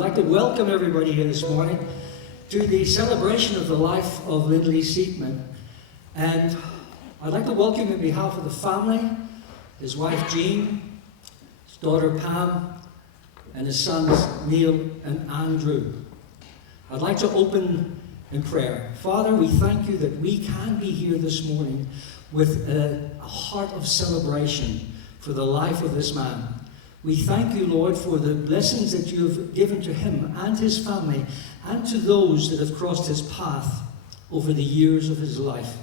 like to welcome everybody here this morning to the celebration of the life of Lindley Siepman. And I'd like to welcome him on behalf of the family, his wife Jean, his daughter Pam, and his sons Neil and Andrew. I'd like to open in prayer. Father, we thank you that we can be here this morning with a heart of celebration for the life of this man. We thank you, Lord, for the blessings that you have given to him and his family and to those that have crossed his path over the years of his life.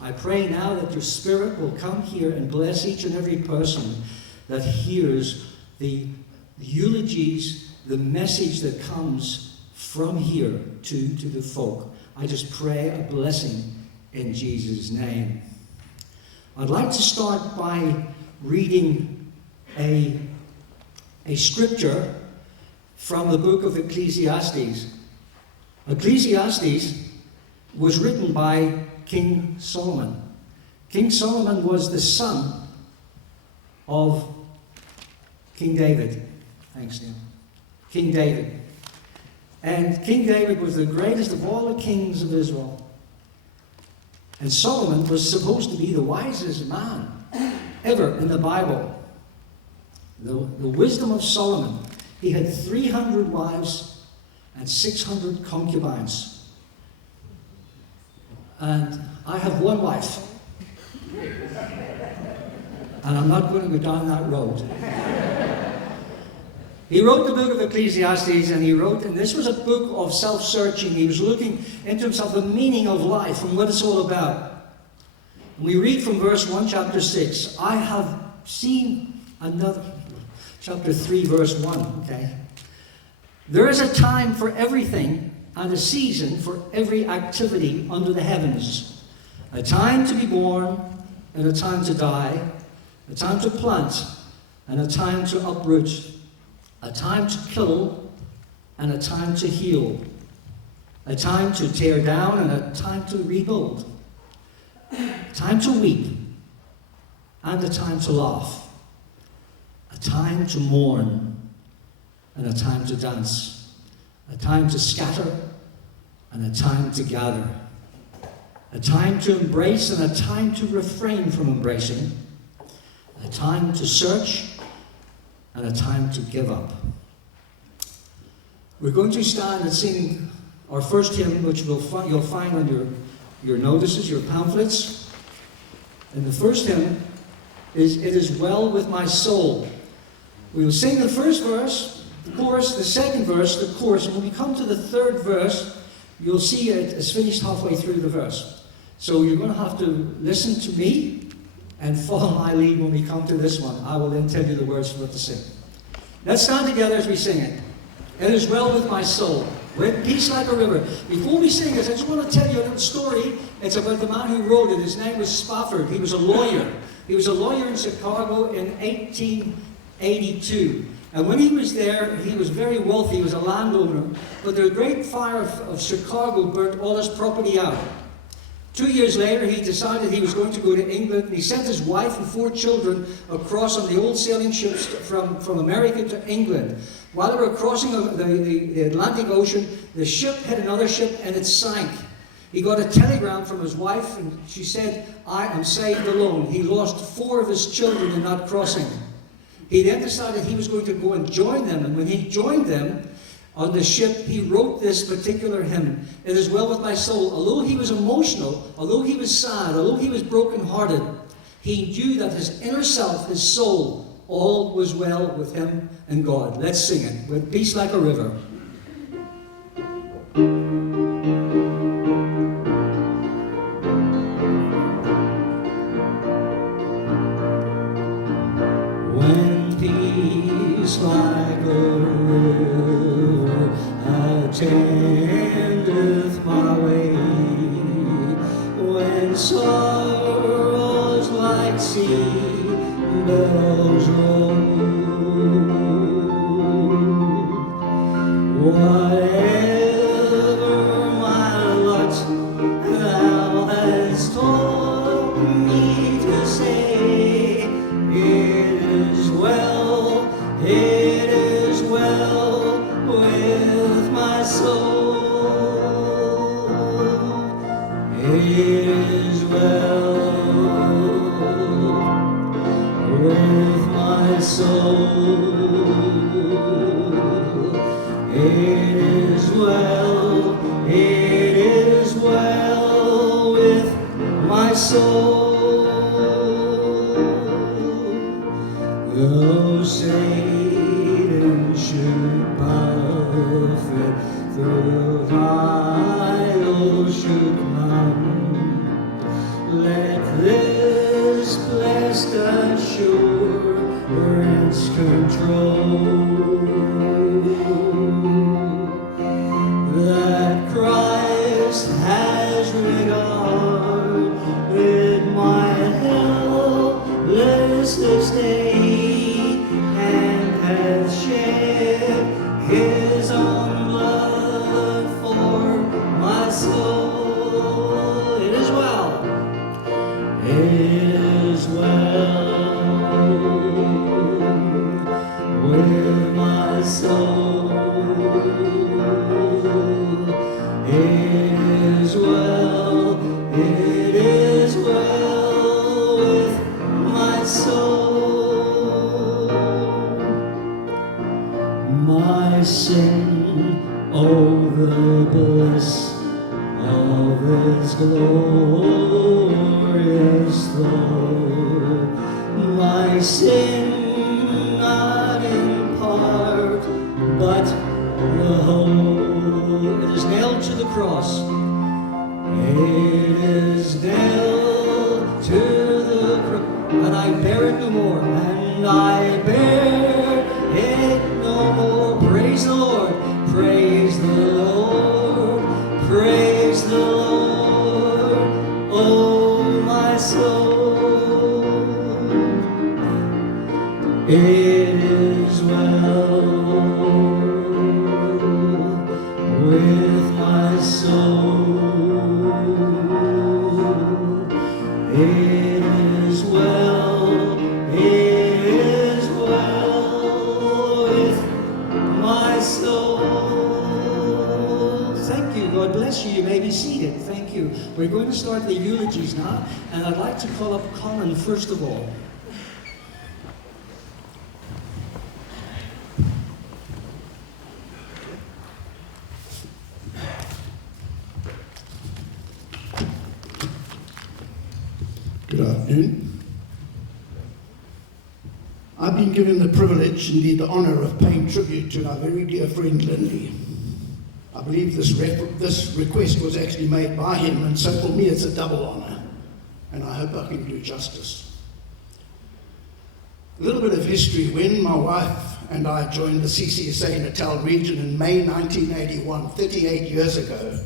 I pray now that your Spirit will come here and bless each and every person that hears the eulogies, the message that comes from here to the folk. I just pray a blessing in Jesus' name. I'd like to start by reading a scripture from the book of Ecclesiastes. Ecclesiastes was written by King Solomon. King Solomon was the son of King David. Thanks, Neil. King David. And King David was the greatest of all the kings of Israel. And Solomon was supposed to be the wisest man ever in the Bible. The wisdom of Solomon. He had 300 wives and 600 concubines. And I have one wife. And I'm not going to go down that road. He wrote the book of Ecclesiastes, and this was a book of self-searching. He was looking into himself, the meaning of life and what it's all about. We read from verse 1, chapter 6. I have seen another... Chapter 3, verse 1, okay? There is a time for everything and a season for every activity under the heavens. A time to be born and a time to die. A time to plant and a time to uproot. A time to kill and a time to heal. A time to tear down and a time to rebuild. A time to weep and a time to laugh. A time to mourn and a time to dance. A time to scatter and a time to gather. A time to embrace and a time to refrain from embracing. A time to search and a time to give up. We're going to stand and sing our first hymn, which you'll find on your notices, your pamphlets. And the first hymn is "It Is Well With My Soul." We will sing the first verse, the chorus, the second verse, the chorus, and when we come to the third verse, you'll see it is finished halfway through the verse. So you're going to have to listen to me and follow my lead when we come to this one. I will then tell you the words for what to sing. Let's stand together as we sing it. It is well with my soul, with peace like a river. Before we sing this, I just want to tell you a little story. It's about the man who wrote it. His name was Spafford. He was a lawyer. He was a lawyer in Chicago in 1882. And when he was there, he was very wealthy. He was a landowner. But the great fire of Chicago burnt all his property out. 2 years later, he decided he was going to go to England. And he sent his wife and 4 children across on the old sailing ships from America to England. While they were crossing the Atlantic Ocean, the ship hit another ship and it sank. He got a telegram from his wife, and she said, "I am saved alone." He lost 4 of his children in that crossing. He then decided he was going to go and join them, and when he joined them on the ship, he wrote this particular hymn, "It Is Well With My Soul." Although he was emotional, although he was sad, although he was brokenhearted, he knew that his inner self, his soul, all was well with him and God. Let's sing it, "With Peace Like a River." When peace like a river attendeth my way, when sorrows like sea billows roll, whatever my lot thou hast taught me to say, it is well with We're going to start the eulogies now, and I'd like to call up Colin first of all. Good afternoon. I've been given the privilege, indeed the honour, of paying tribute to our very dear friend Lindley. I believe this request was actually made by him, and so for me it's a double honour, and I hope I can do justice. A little bit of history. When my wife and I joined the CCSA Natal region in May 1981, 38 years ago,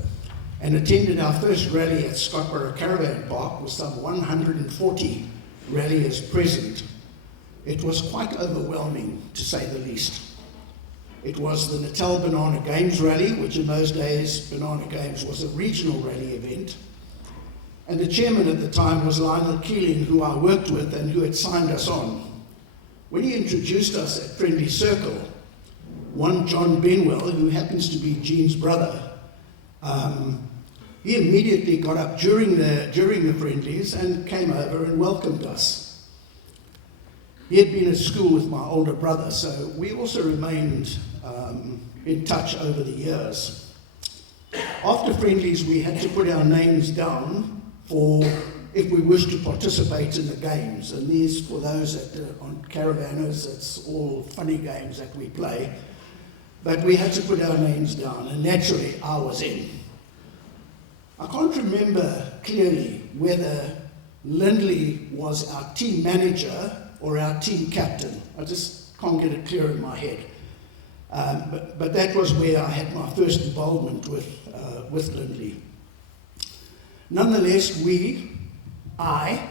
and attended our first rally at Scotborough Caravan Park with some 140 ralliers present, it was quite overwhelming, to say the least. It was the Natal Banana Games Rally, which in those days, Banana Games was a regional rally event. And the chairman at the time was Lionel Keeling, who I worked with and who had signed us on. When he introduced us at Friendly Circle, one John Benwell, who happens to be Jean's brother, he immediately got up during the friendlies and came over and welcomed us. He had been at school with my older brother, so we also remained in touch over the years. After friendlies, we had to put our names down for if we wished to participate in the games. And these, for those on caravanners, it's all funny games that we play. But we had to put our names down, and naturally, I was in. I can't remember clearly whether Lindley was our team manager or our team captain. I just can't get it clear in my head. But that was where I had my first involvement with Lindley. Nonetheless, I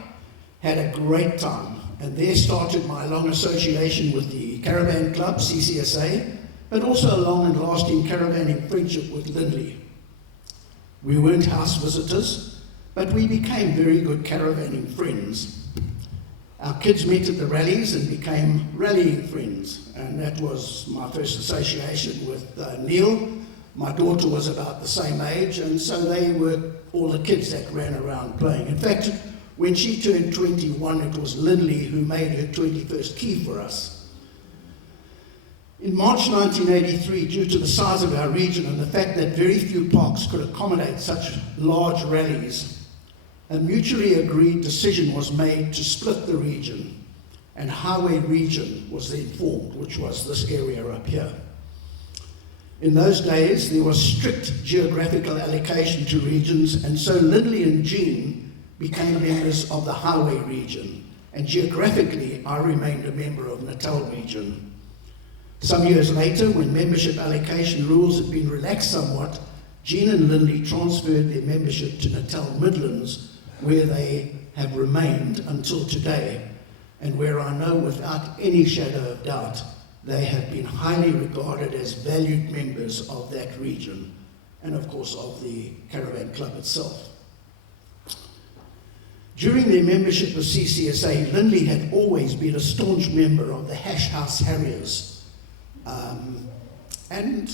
had a great time, and there started my long association with the Caravan Club, CCSA, but also a long and lasting caravanning friendship with Lindley. We weren't house visitors, but we became very good caravanning friends. Our kids met at the rallies and became rallying friends, and that was my first association with Neil, My daughter was about the same age, and so they were all the kids that ran around playing. In fact, when she turned 21, it was Lindley who made her 21st key for us. In March 1983, due to the size of our region and the fact that very few parks could accommodate such large rallies, a mutually agreed decision was made to split the region, and Highway Region was then formed, which was this area up here. In those days, there was strict geographical allocation to regions, and so Lindley and Jean became members of the Highway Region, and geographically, I remained a member of Natal Region. Some years later, when membership allocation rules had been relaxed somewhat, Jean and Lindley transferred their membership to Natal Midlands, where they have remained until today, and where I know without any shadow of doubt they have been highly regarded as valued members of that region, and of course of the Caravan Club itself. During their membership of CCSA, Lindley had always been a staunch member of the Hash House Harriers, and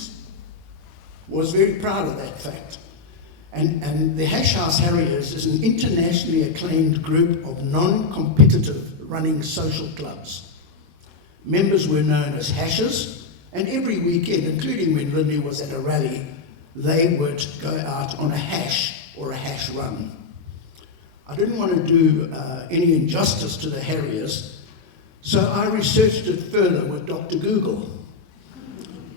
was very proud of that fact. And the Hash House Harriers is an internationally acclaimed group of non-competitive running social clubs. Members were known as hashers, and every weekend, including when Lindley was at a rally, they would go out on a hash or a hash run. I didn't want to do any injustice to the Harriers, so I researched it further with Dr. Google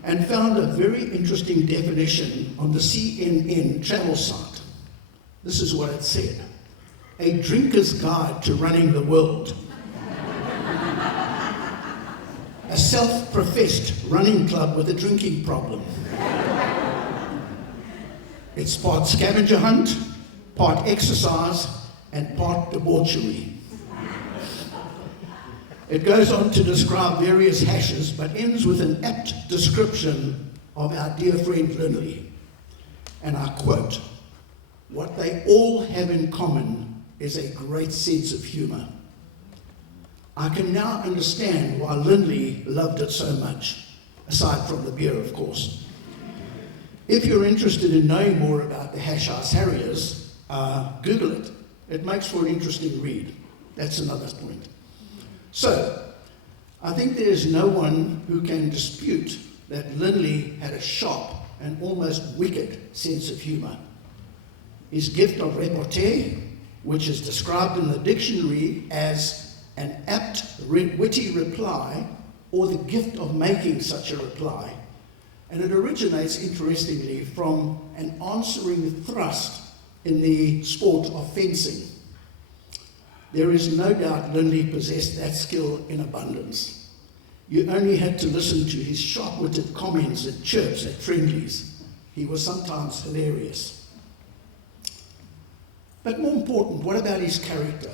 and found a very interesting definition on the CNN travel site. This is what it said: a drinker's guide to running the world. A self-professed running club with a drinking problem. It's part scavenger hunt, part exercise, and part debauchery. It goes on to describe various hashes, but ends with an apt description of our dear friend Lindley. And I quote, "What they all have in common is a great sense of humour." I can now understand why Lindley loved it so much, aside from the beer, of course. If you're interested in knowing more about the Hash House Harriers, Google it. It makes for an interesting read. That's another point. So, I think there is no one who can dispute that Lindley had a sharp and almost wicked sense of humour. His gift of repartee, which is described in the dictionary as an apt, witty reply, or the gift of making such a reply, and it originates, interestingly, from an answering thrust in the sport of fencing. There is no doubt Lindley possessed that skill in abundance. You only had to listen to his sharp-witted comments and chirps at friendlies. He was sometimes hilarious. But more important, what about his character?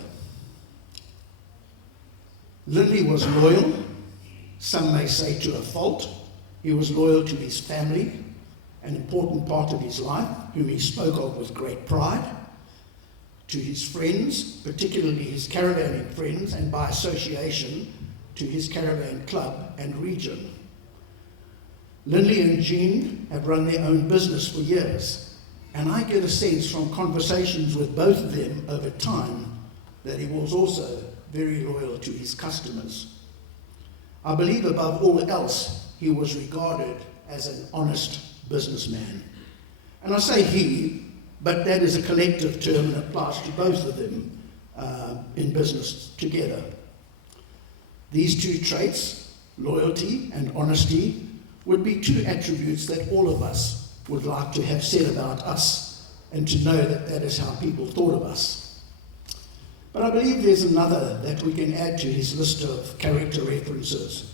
Lindley was loyal, some may say to a fault. He was loyal to his family, an important part of his life, whom he spoke of with great pride, to his friends, particularly his caravanning friends, and by association to his caravan club and region. Lindley and Jean have run their own business for years, and I get a sense from conversations with both of them over time that he was also very loyal to his customers. I believe above all else, he was regarded as an honest businessman. And I say he, but that is a collective term and applies to both of them in business together. These two traits, loyalty and honesty, would be two attributes that all of us would like to have said about us, and to know that that is how people thought of us. But I believe there's another that we can add to his list of character references,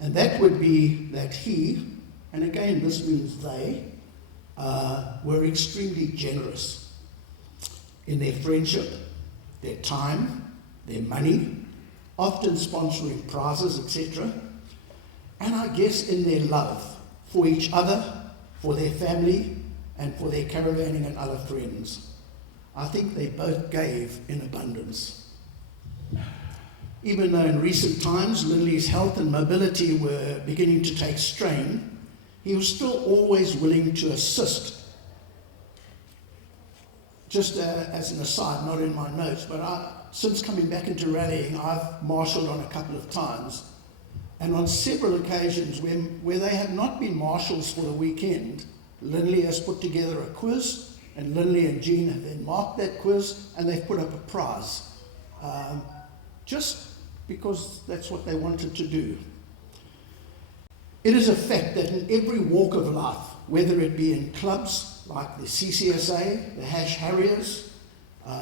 and that would be that he, and again this means they, were extremely generous in their friendship, their time, their money, often sponsoring prizes, etc., and I guess in their love for each other, for their family, and for their caravanning and other friends. I think they both gave in abundance. Even though in recent times Lindley's health and mobility were beginning to take strain, he was still always willing to assist. Just as an aside, not in my notes, but since coming back into rallying, I've marshalled on a couple of times. And on several occasions where they have not been marshals for the weekend, Lindley has put together a quiz, and Lindley and Jean have then marked that quiz, and they've put up a prize. Just because that's what they wanted to do. It is a fact that in every walk of life, whether it be in clubs like the CCSA, the Hash Harriers,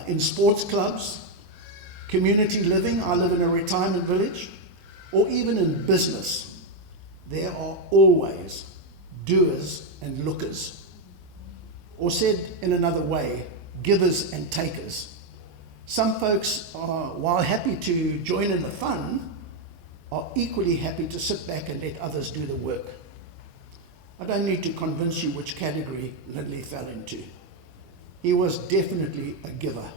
in sports clubs, community living, I live in a retirement village, or even in business, there are always doers and lookers. Or said in another way, givers and takers. Some folks are, while happy to join in the fun, are equally happy to sit back and let others do the work. I don't need to convince you which category Lindley fell into. He was definitely a giver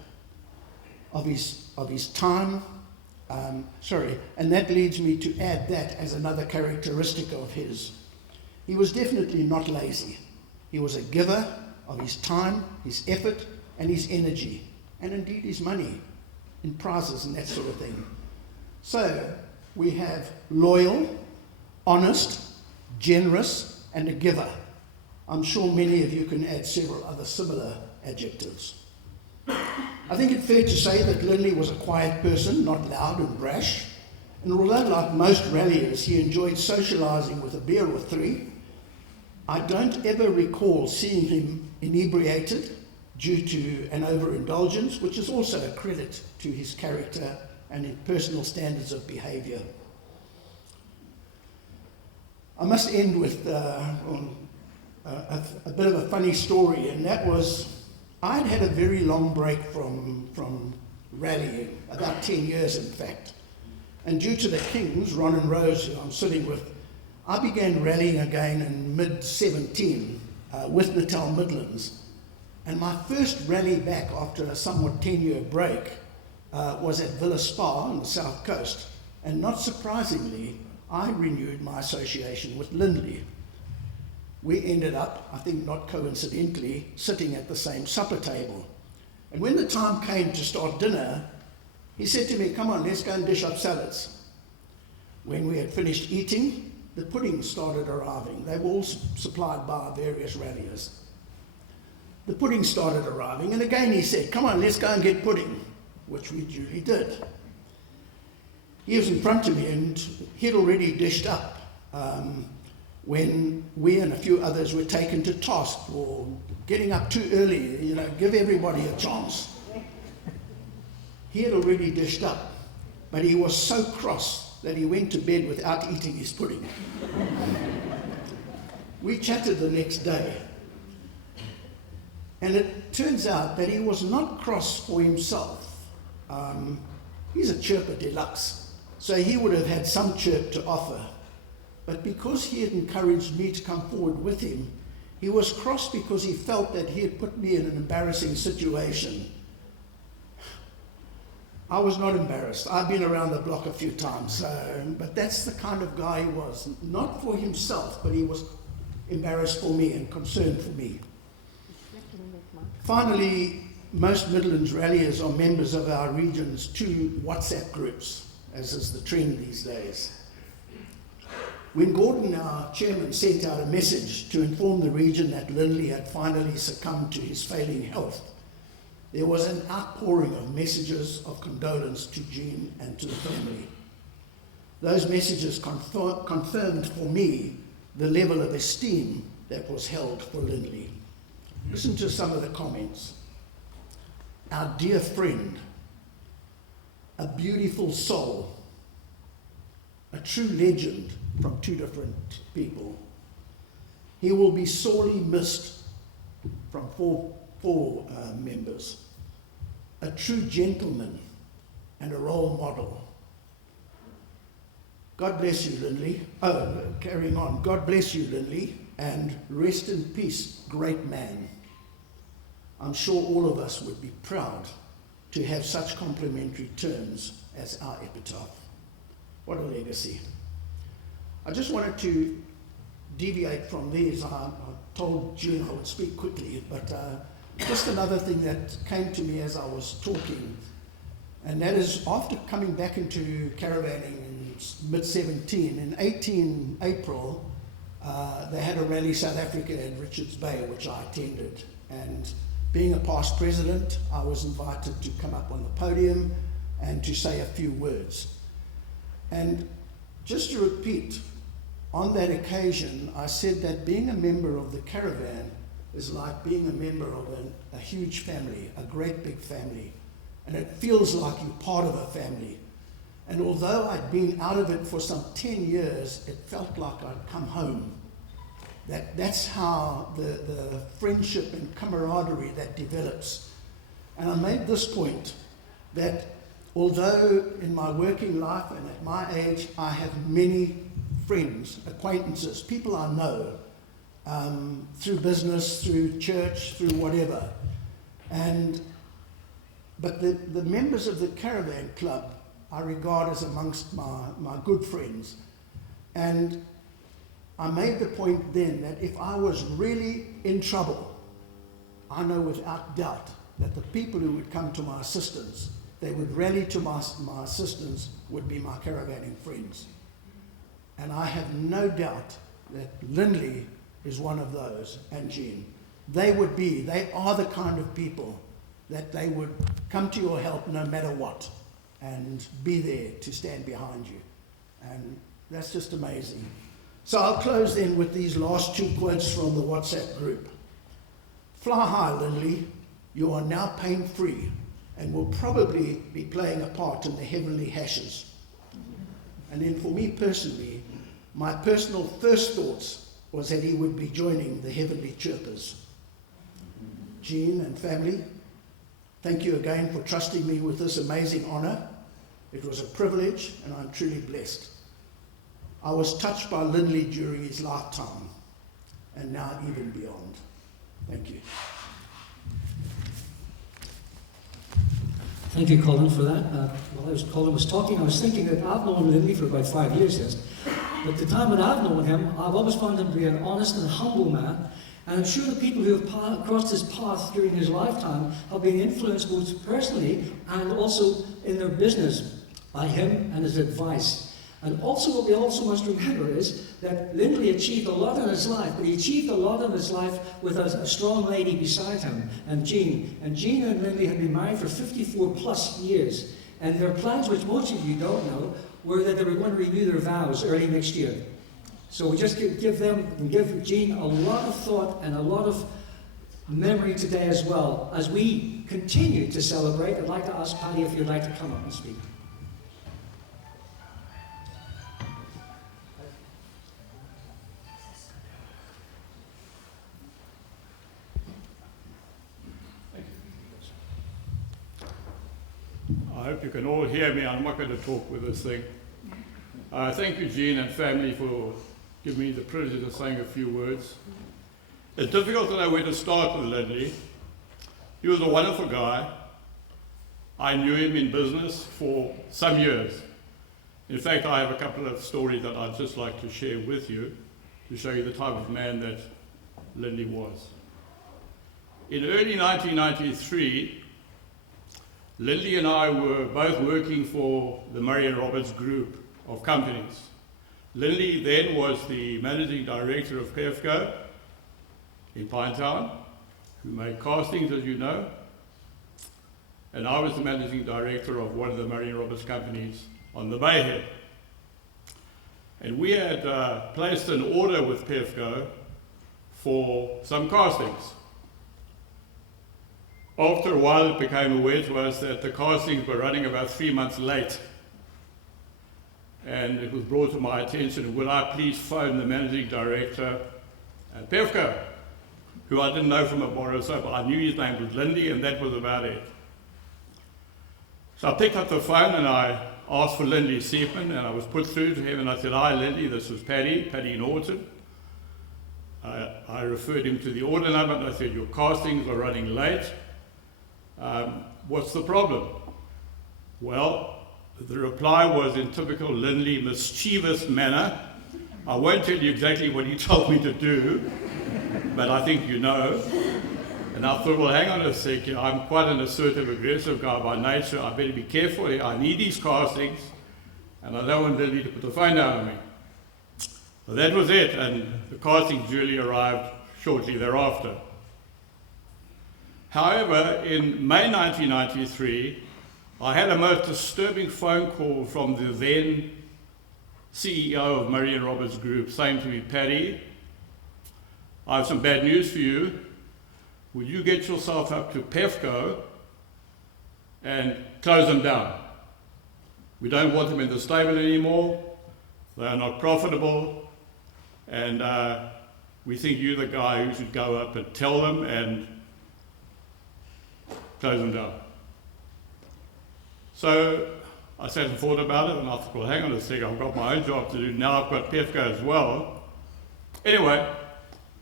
of his time. And that leads me to add that as another characteristic of his. He was definitely not lazy. He was a giver of his time, his effort, and his energy, and indeed his money in prizes and that sort of thing. So we have loyal, honest, generous, and a giver. I'm sure many of you can add several other similar adjectives. I think it's fair to say that Lindley was a quiet person, not loud and brash. And although, like most ralliers, he enjoyed socialising with a beer or three, I don't ever recall seeing him inebriated due to an overindulgence, which is also a credit to his character and his personal standards of behaviour. I must end with a bit of a funny story, and that was I'd had a very long break from rallying, about 10 years in fact. And due to the Kings, Ron and Rose, who I'm sitting with, I began rallying again in mid-17 with Natal Midlands. And my first rally back after a somewhat 10-year break was at Villa Spa on the south coast. And not surprisingly, I renewed my association with Lindley. We ended up, I think not coincidentally, sitting at the same supper table. And when the time came to start dinner, he said to me, "Come on, let's go and dish up salads." When we had finished eating, the puddings started arriving. They were all supplied by our various ralliers. The pudding started arriving, and again he said, "Come on, let's go and get pudding," which we duly did. He was in front of me, and he'd already dished up when we and a few others were taken to task for getting up too early, give everybody a chance. He had already dished up, but he was so cross that he went to bed without eating his pudding. We chatted the next day, and it turns out that he was not cross for himself. He's a chirper deluxe, so he would have had some chirp to offer. But because he had encouraged me to come forward with him, he was cross because he felt that he had put me in an embarrassing situation. I was not embarrassed. I've been around the block a few times, but that's the kind of guy he was. Not for himself, but he was embarrassed for me and concerned for me. Finally, most Midlands ralliers are members of our region's 2 WhatsApp groups, as is the trend these days. When Gordon, our chairman, sent out a message to inform the region that Lindley had finally succumbed to his failing health, there was an outpouring of messages of condolence to Jean and to the family. Those messages confirmed for me the level of esteem that was held for Lindley. Listen to some of the comments. "Our dear friend, a beautiful soul, a true legend," from 2 different people. "He will be sorely missed," from four members. "A true gentleman and a role model." God bless you, Lindley. Carrying on. "God bless you, Lindley, and rest in peace, great man." I'm sure all of us would be proud to have such complimentary terms as our epitaph. What a legacy. I just wanted to deviate from these. I told Jean I would speak quickly, but just another thing that came to me as I was talking, and that is after coming back into caravanning in mid-17, in 18 April, they had a rally South Africa in Richards Bay, which I attended. And being a past president, I was invited to come up on the podium and to say a few words. And just to repeat, on that occasion, I said that being a member of the caravan is like being a member of a huge family, a great big family. And it feels like you're part of a family. And although I'd been out of it for some 10 years, it felt like I'd come home. That's how the friendship and camaraderie that develops. And I made this point, that although in my working life and at my age, I have many friends, acquaintances, people I know, through business, through church, through whatever. But the members of the caravan club I regard as amongst my good friends. And I made the point then that if I was really in trouble, I know without doubt that the people who would come to my assistance, they would rally to my assistance, would be my caravanning friends. And I have no doubt that Lindley is one of those, and Jean. They are the kind of people that they would come to your help no matter what, and be there to stand behind you. And that's just amazing. So I'll close then with these last two quotes from the WhatsApp group. Fly high, Lindley. You are now pain-free and will probably be playing a part in the heavenly hashes. And then for me personally, my personal first thoughts was that he would be joining the heavenly chirpers. Jean and family, thank you again for trusting me with this amazing honor. It was a privilege, and I'm truly blessed. I was touched by Lindley during his lifetime, and now even beyond. Thank you. Thank you, Colin, for that. While Colin was talking, I was thinking that I've known Lindley for about 5 years, yes. But the time that I've known him, I've always found him to be an honest and humble man. And I'm sure the people who have crossed his path during his lifetime have been influenced both personally and also in their business by him and his advice. And also what we also must remember is that Lindley achieved a lot in his life, but he achieved a lot of his life with a strong lady beside him, and Jean. And Jean and Lindley had been married for 54 plus years. And their plans, which most of you don't know, were that they were going to renew their vows early next year. So we just give Jean a lot of thought and a lot of memory today as well. As we continue to celebrate, I'd like to ask Patty if you'd like to come up and speak. I hope you can all hear me. I'm not going to talk with this thing. Thank you, Jean and family, for giving me the privilege of saying a few words. It's difficult to know where to start with Lindley. He was a wonderful guy. I knew him in business for some years. In fact, I have a couple of stories that I'd just like to share with you to show you the type of man that Lindley was. In early 1993, Lindley and I were both working for the Murray and Roberts group of companies. Lindley then was the managing director of PEFCO in Pinetown, who made castings, as you know, and I was the managing director of one of the Murray and Roberts companies on the Bayhead. And we had placed an order with PEFCO for some castings. After a while, it became aware to us that the castings were running about 3 months late. And it was brought to my attention, would I please phone the managing director at PEFCO, who I didn't know from a borrow soap, but I knew his name was Lindley, and that was about it. So I picked up the phone and I asked for Lindley Siepman, and I was put through to him, and I said, "Hi Lindley, this is Paddy Norton." I referred him to the order number, and I said, "Your castings are running late. What's the problem?" Well, the reply was in typical Lindley mischievous manner. I won't tell you exactly what he told me to do, but I think you know. And I thought, well, hang on a sec, I'm quite an assertive, aggressive guy by nature. I better be careful. I need these castings, and I don't want Lindley to put the phone down on me. So that was it, and the castings duly arrived shortly thereafter. However, in May 1993, I had a most disturbing phone call from the then CEO of Murray and Roberts Group saying to me, Paddy, I have some bad news for you. Will you get yourself up to PEFCO and close them down? We don't want them in the stable anymore. They are not profitable. And we think you're the guy who should go up and tell them and close them down. So I sat and thought about it, and I thought, well, hang on a second, I've got my own job to do. Now I've got PEFCO as well. Anyway,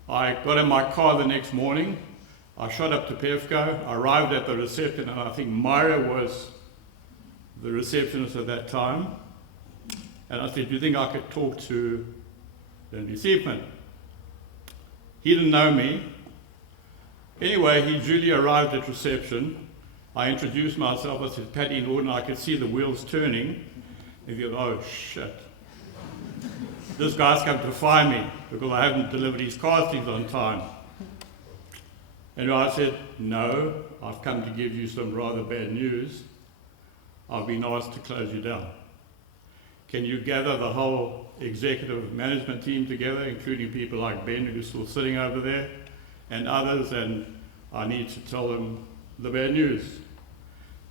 I got in my car the next morning. I shot up to PEFCO. I arrived at the reception, and I think Myra was the receptionist at that time. And I said, do you think I could talk to Lindley Siepman? He didn't know me. Anyway, he duly arrived at reception. I introduced myself. I said, Paddy Norton. I could see the wheels turning. And he goes, oh, shit. This guy's come to fire me because I haven't delivered his castings on time. And I said, no, I've come to give you some rather bad news. I've been asked to close you down. Can you gather the whole executive management team together, including people like Ben, who's still sitting over there, and others, and I need to tell them the bad news.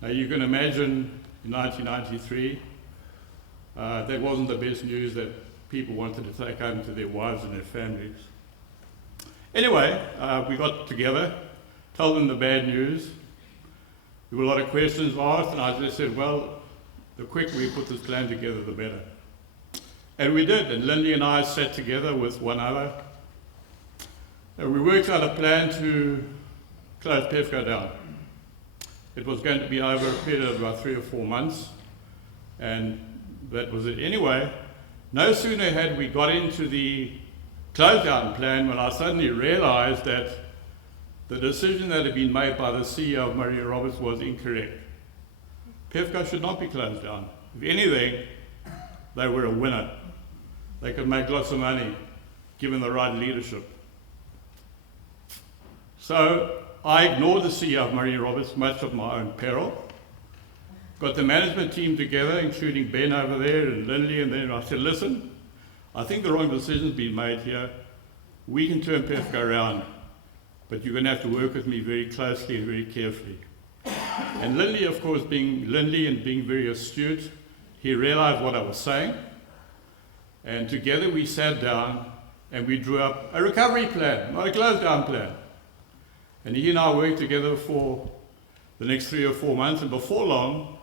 Now you can imagine in 1993, that wasn't the best news that people wanted to take home to their wives and their families. Anyway, we got together, told them the bad news. There were a lot of questions asked, and I just said, well, the quicker we put this plan together, the better. And we did, and Lindley and I sat together with one other, and we worked out a plan to close PEFCO down. It was going to be over a period of about 3 or 4 months, and that was it. Anyway, no sooner had we got into the close down plan when I suddenly realized that the decision that had been made by the CEO of Murray & Roberts was incorrect. PEFCO should not be closed down. If anything, they were a winner. They could make lots of money given the right leadership. So I ignored the CEO of Murray & Roberts, much of my own peril. Got the management team together, including Ben over there and Lindley, and then I said, listen, I think the wrong decision's been made here. We can turn PEFCO around, but you're going to have to work with me very closely and very carefully. And Lindley, of course, being Lindley and being very astute, he realized what I was saying. And together we sat down and we drew up a recovery plan, not a close down plan. And he and I worked together for the next 3 or 4 months, and before long,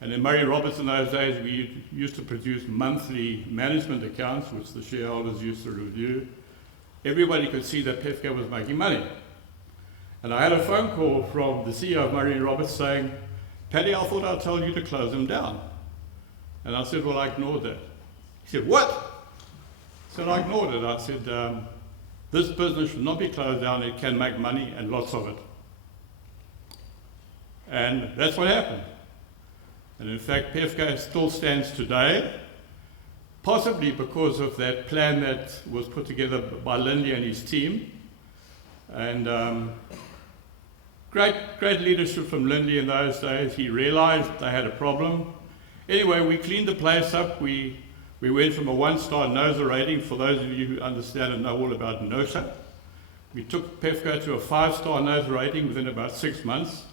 and in Murray Roberts in those days, we used to produce monthly management accounts, which the shareholders used to review. Everybody could see that PEFCO was making money. And I had a phone call from the CEO of Murray Roberts saying, Paddy, I thought I told you to close them down. And I said, well, I ignored that. He said, what? I said, I ignored it. I said, this business should not be closed down. It can make money and lots of it. And that's what happened. And in fact, PEFCO still stands today, possibly because of that plan that was put together by Lindley and his team. And great leadership from Lindley in those days. He realized they had a problem. Anyway, we cleaned the place up. We went from a 1-star NOSA rating, for those of you who understand and know all about NOSA. We took PEFCO to a 5-star NOSA rating within about 6 months.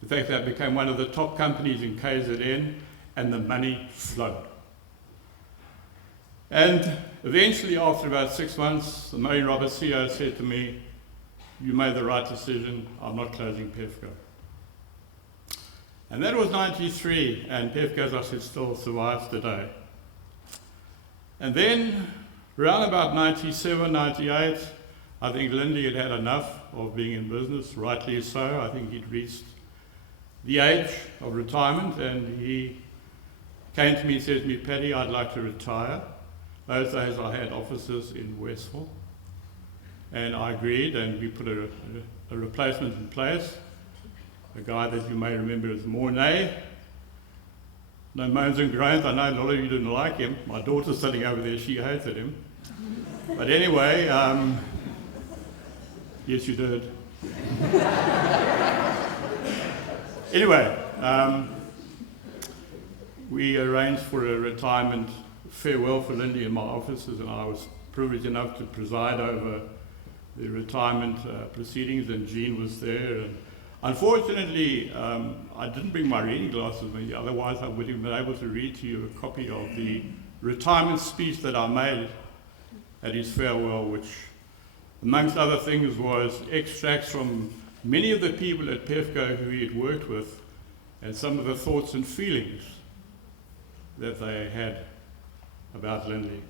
In fact, that became one of the top companies in KZN, and the money flowed. And eventually, after about 6 months, the Murray Roberts CEO said to me, you made the right decision, I'm not closing PEFCO. And that was 93, and PEFCO, as I said, still survives today. And then, around about 97, 98, I think Lindley had had enough of being in business, rightly so. I think he'd reached the age of retirement, and he came to me and said to me, Paddy, I'd like to retire. Those days I had offices in Westville, and I agreed, and we put a replacement in place. A guy that you may remember as Mornay. No moans and groans. I know a lot of you didn't like him. My daughter's sitting over there, she hated him. But anyway, yes, you did. Anyway, we arranged for a retirement farewell for Lindley in my offices, and I was privileged enough to preside over the retirement proceedings, and Jean was there. And unfortunately, I didn't bring my reading glasses with me, otherwise I would have been able to read to you a copy of the retirement speech that I made at his farewell, which, amongst other things, was extracts from many of the people at PEFCO who he had worked with, and some of the thoughts and feelings that they had about Lindley.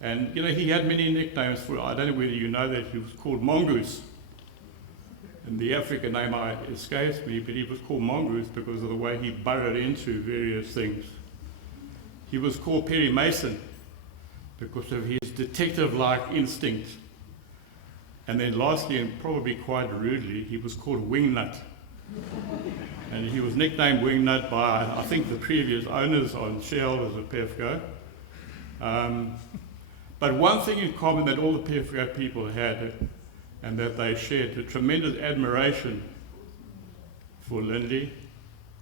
And, you know, he had many nicknames for, I don't know whether you know that, he was called Mongoose. And the African name escapes me, but he was called Mongoose because of the way he burrowed into various things. He was called Perry Mason because of his detective-like instinct. And then lastly, and probably quite rudely, he was called Wingnut. And he was nicknamed Wingnut by, I think, the previous owners or shareholders of PEFCO. But one thing in common that all the PEFCO people had, and that they shared, a tremendous admiration for Lindley,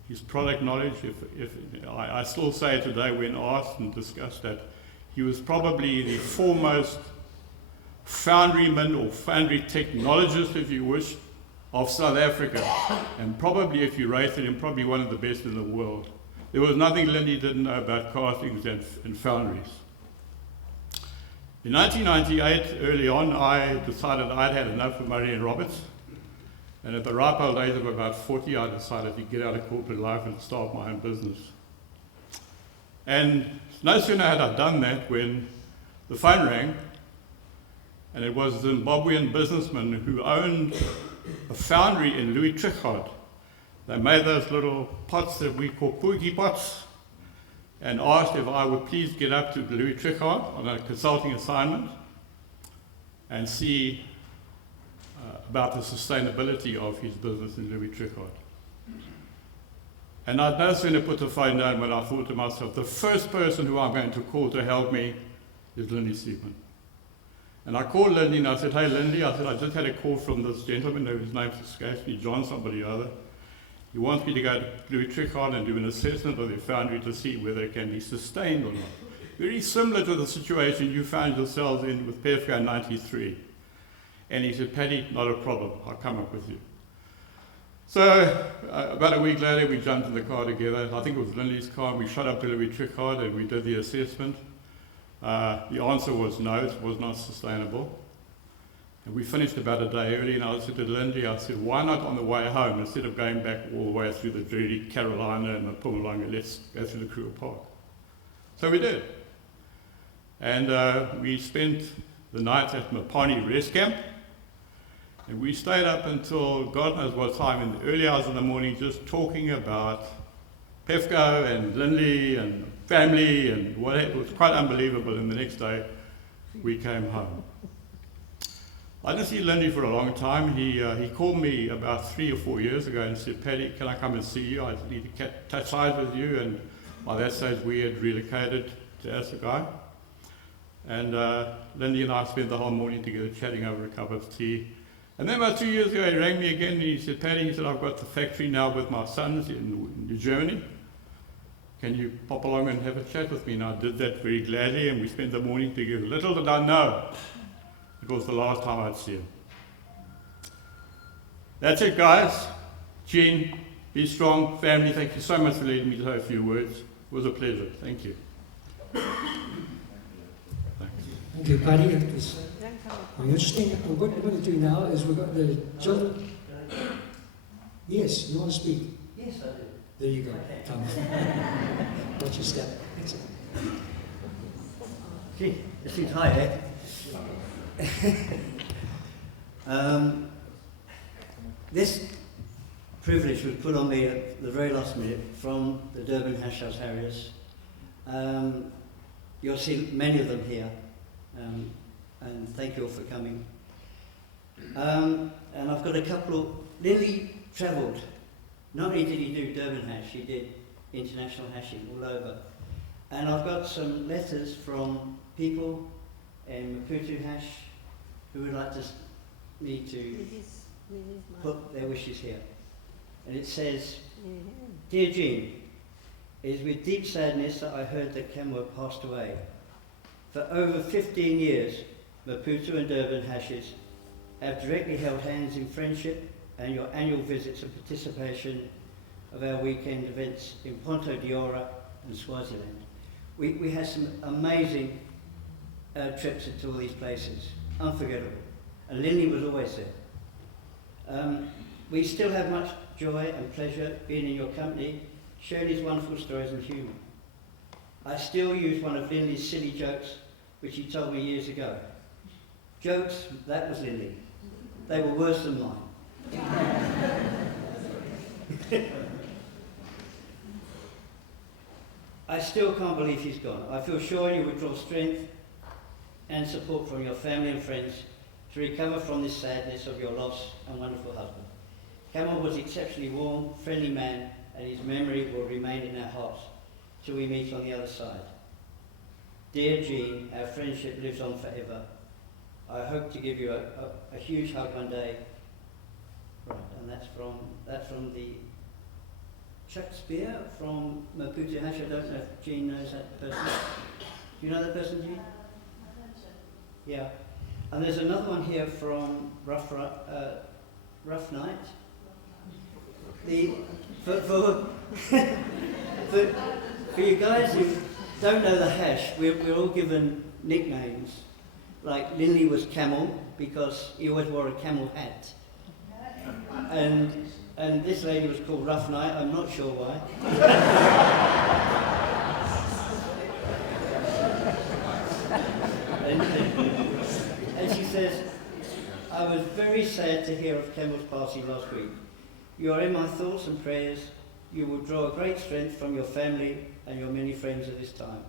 his product knowledge. I still say today, when asked and discussed that, he was probably the foremost foundryman or foundry technologist, if you wish, of South Africa. And probably, if you rated him, probably one of the best in the world. There was nothing Lindley didn't know about castings and foundries. In 1998, early on, I decided I'd had enough of Murray and Roberts. And at the ripe old age of about 40, I decided to get out of corporate life and start my own business. And no sooner had I done that when the phone rang, and it was a Zimbabwean businessman who owned a foundry in Louis Trichardt. They made those little pots that we call poogie pots, and asked if I would please get up to Louis Trichardt on a consulting assignment and see about the sustainability of his business in Louis Trichardt. And I'd no sooner put the phone down when I thought to myself, the first person who I'm going to call to help me is Lindley Siepman. And I called Lindley and I said, hey Lindley, I said, I just had a call from this gentleman whose name escapes me, John somebody or other. He wants me to go to Louis Trichardt and do an assessment of their foundry to see whether it can be sustained or not. Very similar to the situation you found yourselves in with PEFCO in 93. And he said, Paddy, not a problem, I'll come up with you. So about a week later, we jumped in the car together. I think it was Lindley's car, and we shot up to Louis Trichardt and we did the assessment. The answer was no, it was not sustainable. And we finished about a day early, and I said to Lindley, I said, why not on the way home, instead of going back all the way through the dreary Carolina and the Mpumalanga, let's go through the Kruger Park. So we did. And we spent the night at Mapani Rest Camp, and we stayed up until God knows what time, in the early hours of the morning, just talking about PEFCO and Lindley and family and what. It was quite unbelievable, and the next day we came home. I didn't see Lindley for a long time. He called me about 3 or 4 years ago and said, Paddy, can I come and see you? I need to touch sides with you. And by that stage, we had relocated to Assegai. And Lindley and I spent the whole morning together chatting over a cup of tea. And then about 2 years ago, he rang me again and he said, Paddy, he said, I've got the factory now with my sons in Germany. Can you pop along and have a chat with me? And I did that very gladly, and we spent the morning together. Little did I know, it was the last time I'd see him. That's it, guys. Jean, be strong. Family, thank you so much for letting me say a few words. It was a pleasure. Thank you. Thank you, Paddy. It was very interesting. What we're going to do now is we've got the children. Yes, you want to speak? Yes, I do. There you go. Come. Watch your step. That's it. Gee, it seems high, This privilege was put on me at the very last minute from the Durban Hash House Harriers. You'll see many of them here, and thank you all for coming. And I've got a couple of... Lindley travelled. Not only did he do Durban hash, he did international hashing all over. And I've got some letters from people in Maputo hash who would like me to put their wishes here. And it says, Dear Jean, it is with deep sadness that I heard that Kenwa passed away. For over 15 years, Maputo and Durban hashes have directly held hands in friendship, and your annual visits and participation of our weekend events in Ponto de Ora and Swaziland. We had some amazing trips into all these places, unforgettable. And Lindley was always there. We still have much joy and pleasure being in your company, sharing these wonderful stories and humour. I still use one of Lindley's silly jokes, which he told me years ago. Jokes, that was Lindley. They were worse than mine. I still can't believe he's gone. I feel sure you would draw strength and support from your family and friends to recover from this sadness of your loss and wonderful husband. Kamal was an exceptionally warm, friendly man, and his memory will remain in our hearts till we meet on the other side. Dear Jean, our friendship lives on forever. I hope to give you a huge hug one day. Right, and that's from the Chuck Spear from Maputo Hash. I don't know if Jean knows that person. Do you know that person, Jean? Yeah. And there's another one here from Rough Night. For you guys who don't know the hash, we're all given nicknames. Like Lindley was Camel because he always wore a camel hat. And this lady was called Rough Night, I'm not sure why. and she says, I was very sad to hear of Camel's passing last week. You are in my thoughts and prayers. You will draw great strength from your family and your many friends at this time.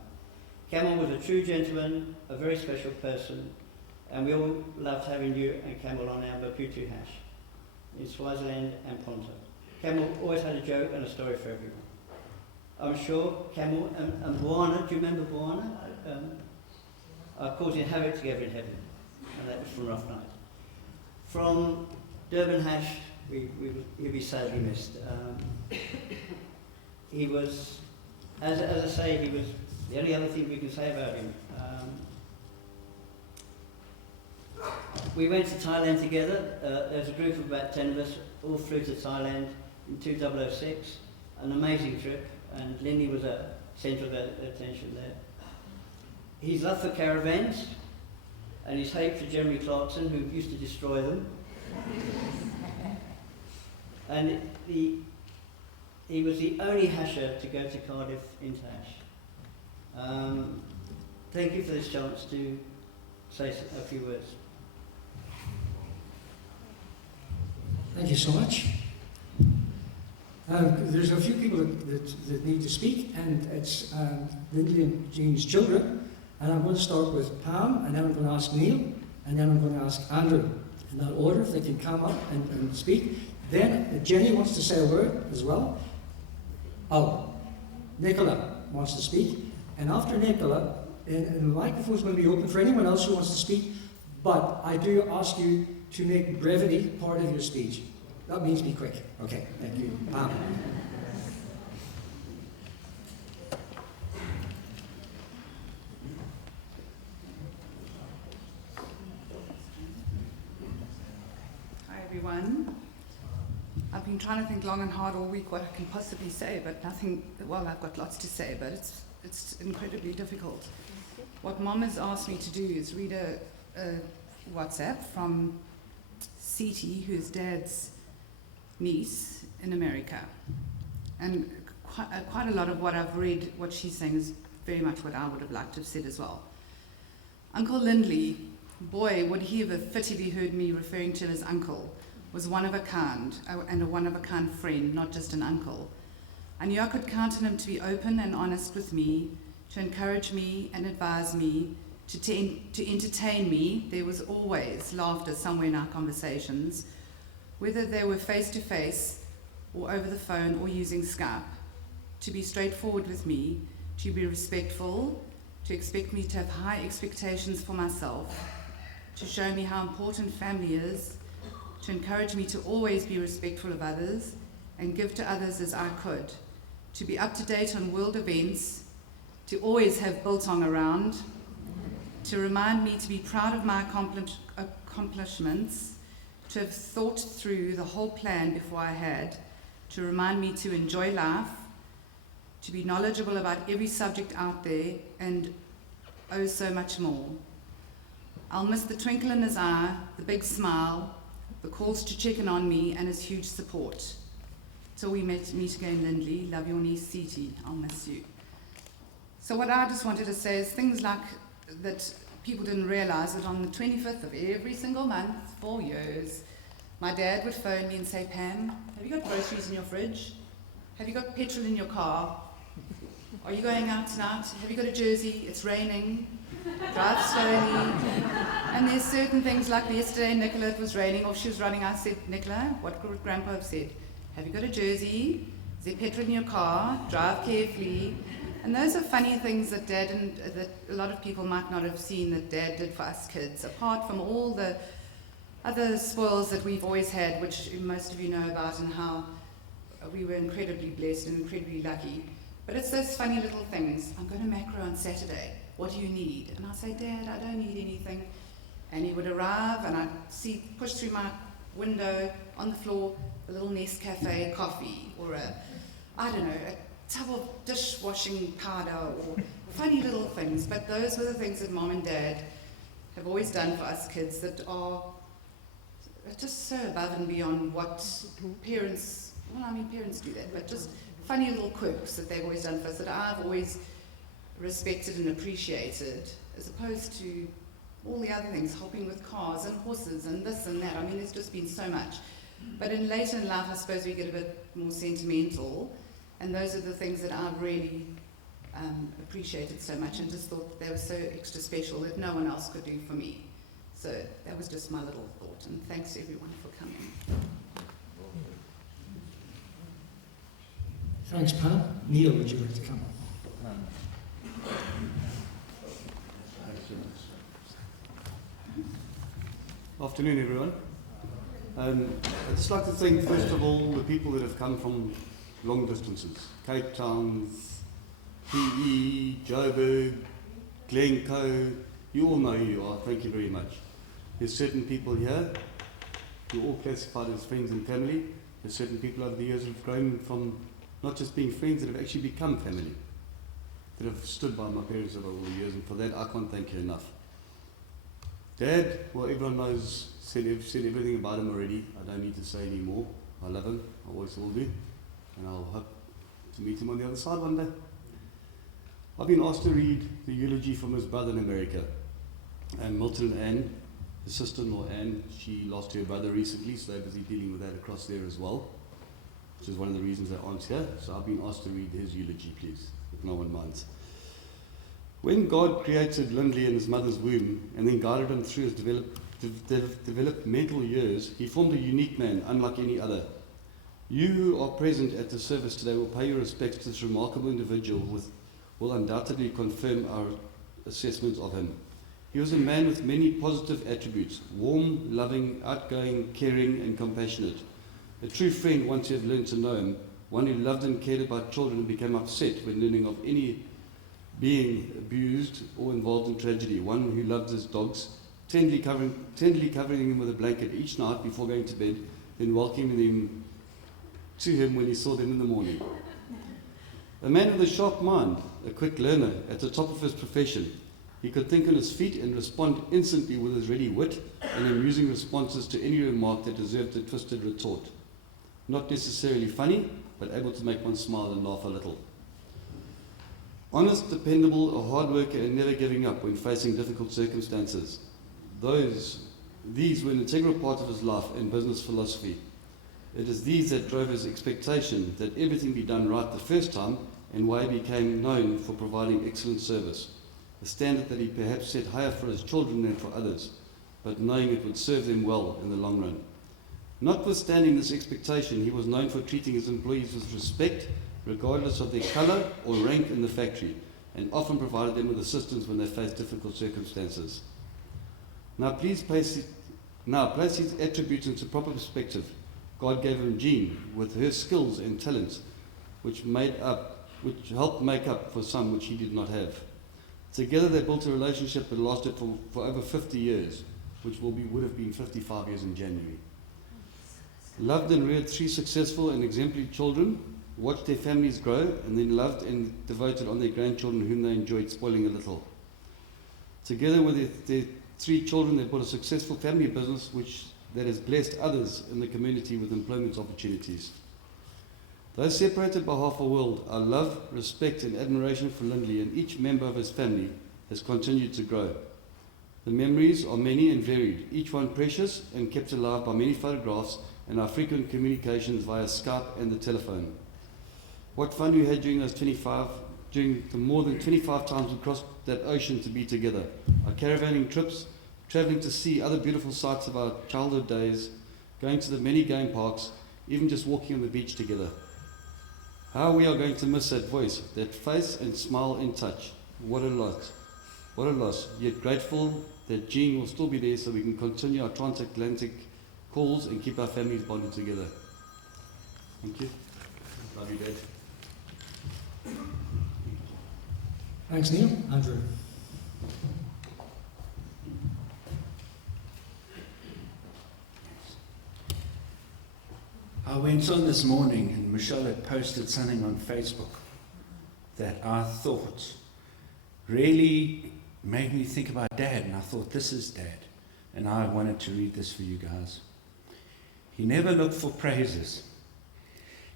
Camel was a true gentleman, a very special person, and we all loved having you and Camel on our Maputo hash in Swaziland and Ponto. Camel always had a joke and a story for everyone. I'm sure Camel and Buana, do you remember Buana? Are causing havoc together in heaven, and that was from Rough Night. From Durban hash, he'll be sadly missed. He was, as I say, he was the only other thing we can say about him. We went to Thailand together. There's a group of about 10 of us, all flew to Thailand in 2006. An amazing trip, and Lindley was a centre of attention there. His love for caravans and his hate for Jeremy Clarkson, who used to destroy them. And he was the only hasher to go to Cardiff into hash. Thank you for this chance to say a few words. Thank you so much. There's a few people that need to speak, and it's Lindley and Jean's children. And I'm going to start with Pam, and then I'm going to ask Neil, and then I'm going to ask Andrew. In that order, if they can come up and speak. Then Jenny wants to say a word as well. Oh, Nicola wants to speak. And after Nicola, and the microphone's going to be open for anyone else who wants to speak, but I do ask you to make brevity part of your speech. That means be quick. Okay, thank you. Pam. Everyone. I've been trying to think long and hard all week what I can possibly say, but nothing, well, I've got lots to say, but it's incredibly difficult. What Mom has asked me to do is read a WhatsApp from Siti, who's Dad's niece in America. And quite a lot of what I've read, what she's saying, is very much what I would have liked to have said as well. Uncle Lindley, boy, would he have fittingly heard me referring to him as uncle, was one of a kind, and a one-of-a-kind friend, not just an uncle. I knew I could count on him to be open and honest with me to encourage me and advise me, to entertain me. There was always laughter somewhere in our conversations, whether they were face-to-face or over the phone or using Skype, to be straightforward with me, to be respectful, to expect me to have high expectations for myself, to show me how important family is, to encourage me to always be respectful of others and give to others as I could, to be up to date on world events, to always have biltong around, to remind me to be proud of my accomplishments, to have thought through the whole plan before I had, to remind me to enjoy life, to be knowledgeable about every subject out there, and oh so much more. I'll miss the twinkle in his eye, the big smile, the calls to check in on me, and his huge support. Till we meet again, Lindley, love your niece, Siti, I'll miss you. So what I just wanted to say is things like that people didn't realize that on the 25th of every single month, 4 years, my dad would phone me and say, Pam, have you got groceries in your fridge? Have you got petrol in your car? Are you going out tonight? Have you got a jersey? It's raining. Drive slowly. And there's certain things like yesterday, Nicola, it was raining, or she was running. I said, Nicola, what would Grandpa have said? Have you got a jersey? Is there petrol in your car? Drive carefully. And those are funny things that Dad and that a lot of people might not have seen that Dad did for us kids, apart from all the other spoils that we've always had, which most of you know about, and how we were incredibly blessed and incredibly lucky. But it's those funny little things. I'm going to macro on Saturday. What do you need? And I'll say, Dad, I don't need anything. And he would arrive, and I'd push through my window on the floor, a little Nescafe coffee, or a tub of dishwashing powder, or funny little things. But those were the things that Mom and Dad have always done for us kids that are just so above and beyond what parents do that, but just funny little quirks that they've always done for us that I've always respected and appreciated, as opposed to all the other things, helping with cars and horses and this and that. I mean, there's just been so much. But later in life, I suppose we get a bit more sentimental, and those are the things that I've really appreciated so much and just thought they were so extra special that no one else could do for me. So that was just my little thought, and thanks everyone for coming. Thanks, Pam. Neil, would you like to come? Afternoon, everyone. I'd just like to thank, first of all, the people that have come from long distances. Cape Town, PE, Joburg, Glencoe. You all know who you are. Thank you very much. There's certain people here who are all classified as friends and family. There's certain people over the years who have grown from not just being friends, that have actually become family, that have stood by my parents over all the years, and for that I can't thank you enough. Dad, well, everyone knows, said everything about him already. I don't need to say any more. I love him, I always will do, and I'll hope to meet him on the other side one day. I've been asked to read the eulogy from his brother in America, and Milton and Anne, his sister-in-law Anne, she lost her brother recently, so they're busy dealing with that across there as well, which is one of the reasons they aren't here. So I've been asked to read his eulogy, please, if no one minds. When God created Lindley in his mother's womb and then guided him through his developmental years, he formed a unique man, unlike any other. You who are present at the service today will pay your respects to this remarkable individual, will undoubtedly confirm our assessment of him. He was a man with many positive attributes: warm, loving, outgoing, caring, and compassionate. A true friend once you have learned to know him, one who loved and cared about children and became upset when learning of any being abused or involved in tragedy, one who loved his dogs, tenderly covering him with a blanket each night before going to bed, then welcoming them to him when he saw them in the morning. A man with a sharp mind, a quick learner, at the top of his profession. He could think on his feet and respond instantly with his ready wit and amusing responses to any remark that deserved a twisted retort. Not necessarily funny, but able to make one smile and laugh a little. Honest, dependable, a hard worker, and never giving up when facing difficult circumstances. These were an integral part of his life and business philosophy. It is these that drove his expectation that everything be done right the first time and why he became known for providing excellent service, a standard that he perhaps set higher for his children than for others, but knowing it would serve them well in the long run. Notwithstanding this expectation, he was known for treating his employees with respect, regardless of their colour or rank in the factory, and often provided them with assistance when they faced difficult circumstances. Now place his attributes into proper perspective. God gave him Jean with her skills and talents, which helped make up for some which he did not have. Together they built a relationship that lasted for over 50 years, which would have been 55 years in January. Loved and reared 3 successful and exemplary children, watched their families grow, and then loved and devoted on their grandchildren whom they enjoyed spoiling a little. Together with their 3 children, they built a successful family business that has blessed others in the community with employment opportunities. Though separated by half a world, our love, respect and admiration for Lindley and each member of his family has continued to grow. The memories are many and varied, each one precious and kept alive by many photographs and our frequent communications via Skype and the telephone. What fun we had during the more than 25 times we crossed that ocean to be together. Our caravanning trips, travelling to see other beautiful sights of our childhood days, going to the many game parks, even just walking on the beach together. How we are going to miss that voice, that face and smile in touch. What a loss, yet grateful that Jean will still be there so we can continue our transatlantic calls and keep our families bonded together. Thank you. Love you, Dad. Thanks, Neil. Andrew. I went on this morning and Michelle had posted something on Facebook that I thought really made me think about Dad, and I thought, this is Dad, and I wanted to read this for you guys. He never looked for praises.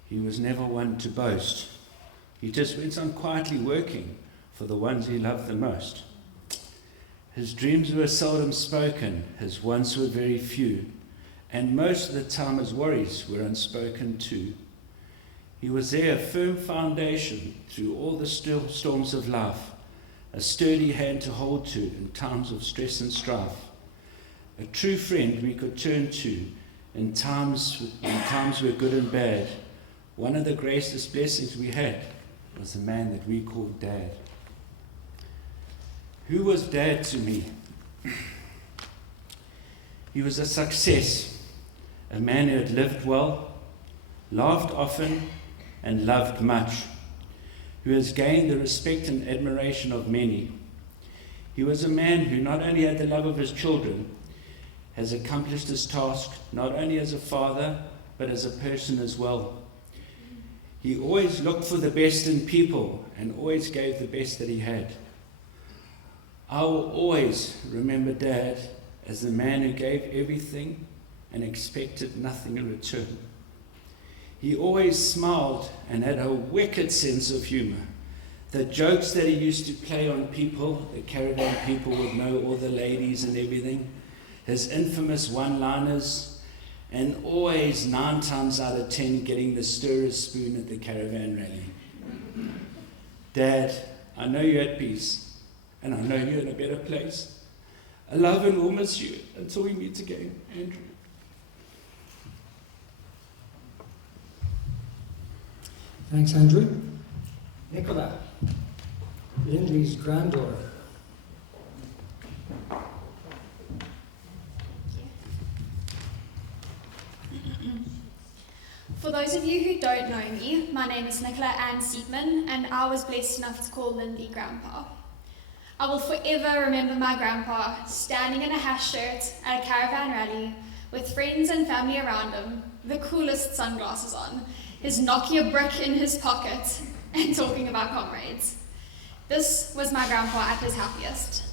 He was never one to boast. He just went on quietly working for the ones he loved the most. His dreams were seldom spoken, his wants were very few, and most of the time his worries were unspoken too. He was there, a firm foundation through all the storms of life, a sturdy hand to hold to in times of stress and strife, a true friend we could turn to in times were good and bad. One of the greatest blessings we had was the man that we called Dad. Who was Dad to me? He was a success, a man who had lived well, laughed often, and loved much, who has gained the respect and admiration of many. He was a man who not only had the love of his children, has accomplished his task not only as a father, but as a person as well. He always looked for the best in people and always gave the best that he had. I will always remember Dad as the man who gave everything and expected nothing in return. He always smiled and had a wicked sense of humour. The jokes that he used to play on people, the caravan people would know, all the ladies and everything, his infamous one-liners, and always 9 times out of 10 getting the stirrer spoon at the caravan rally. Dad, I know you're at peace, and I know you're in a better place. I love and will miss you until we meet again, Andrew. Thanks, Andrew. Nicola, Lindley's granddaughter. For those of you who don't know me, my name is Nicola Ann Siepman, and I was blessed enough to call Lindley Grandpa. I will forever remember my grandpa standing in a hash shirt at a caravan rally with friends and family around him, the coolest sunglasses on, his Nokia brick in his pocket, and talking about comrades. This was my grandpa at his happiest.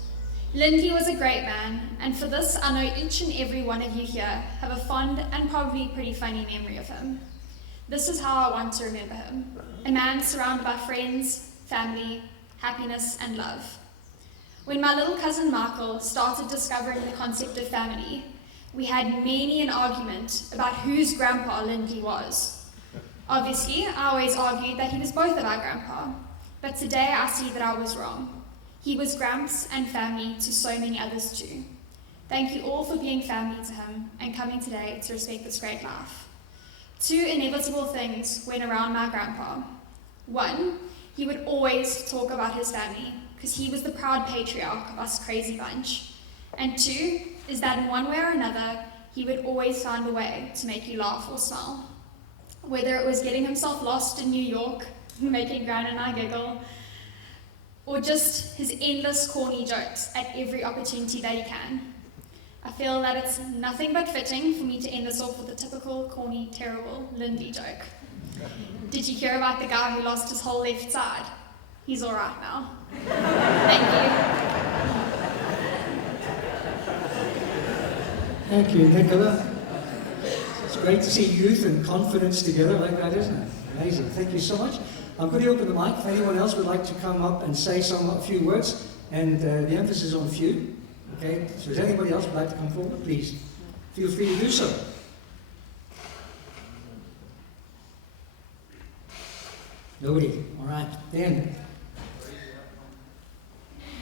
Lindley was a great man, and for this I know each and every one of you here have a fond and probably pretty funny memory of him. This is how I want to remember him: a man surrounded by friends, family, happiness and love. When my little cousin Michael started discovering the concept of family, we had many an argument about whose grandpa Lindley was. Obviously, I always argued that he was both of our grandpa, but today I see that I was wrong. He was Gramps and family to so many others too. Thank you all for being family to him and coming today to respect this great life. 2 inevitable things went around my grandpa. 1, he would always talk about his family because he was the proud patriarch of us crazy bunch. And 2 is that in one way or another, he would always find a way to make you laugh or smile. Whether it was getting himself lost in New York, making Gran and I giggle, or just his endless corny jokes at every opportunity that he can. I feel that it's nothing but fitting for me to end this off with a typical corny, terrible Lindley joke. Did you hear about the guy who lost his whole left side? He's all right now. Thank you. Thank you, Nicola. It's great to see youth and confidence together like that, isn't it? Amazing. Thank you so much. I'm going to open the mic if anyone else would like to come up and say a few words, and the emphasis on few. Okay, so if anybody else would like to come forward, please feel free to do so. Nobody. All right. Dan.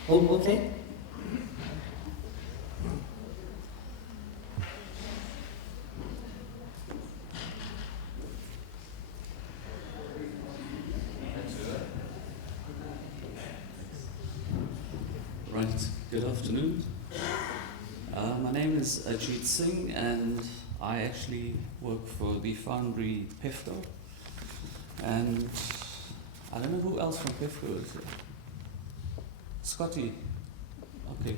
Oh, okay. Right, good afternoon. My name is Ajit Singh and I actually work for the foundry PEFCO. And I don't know who else from PEFCO is here. Scotty, okay,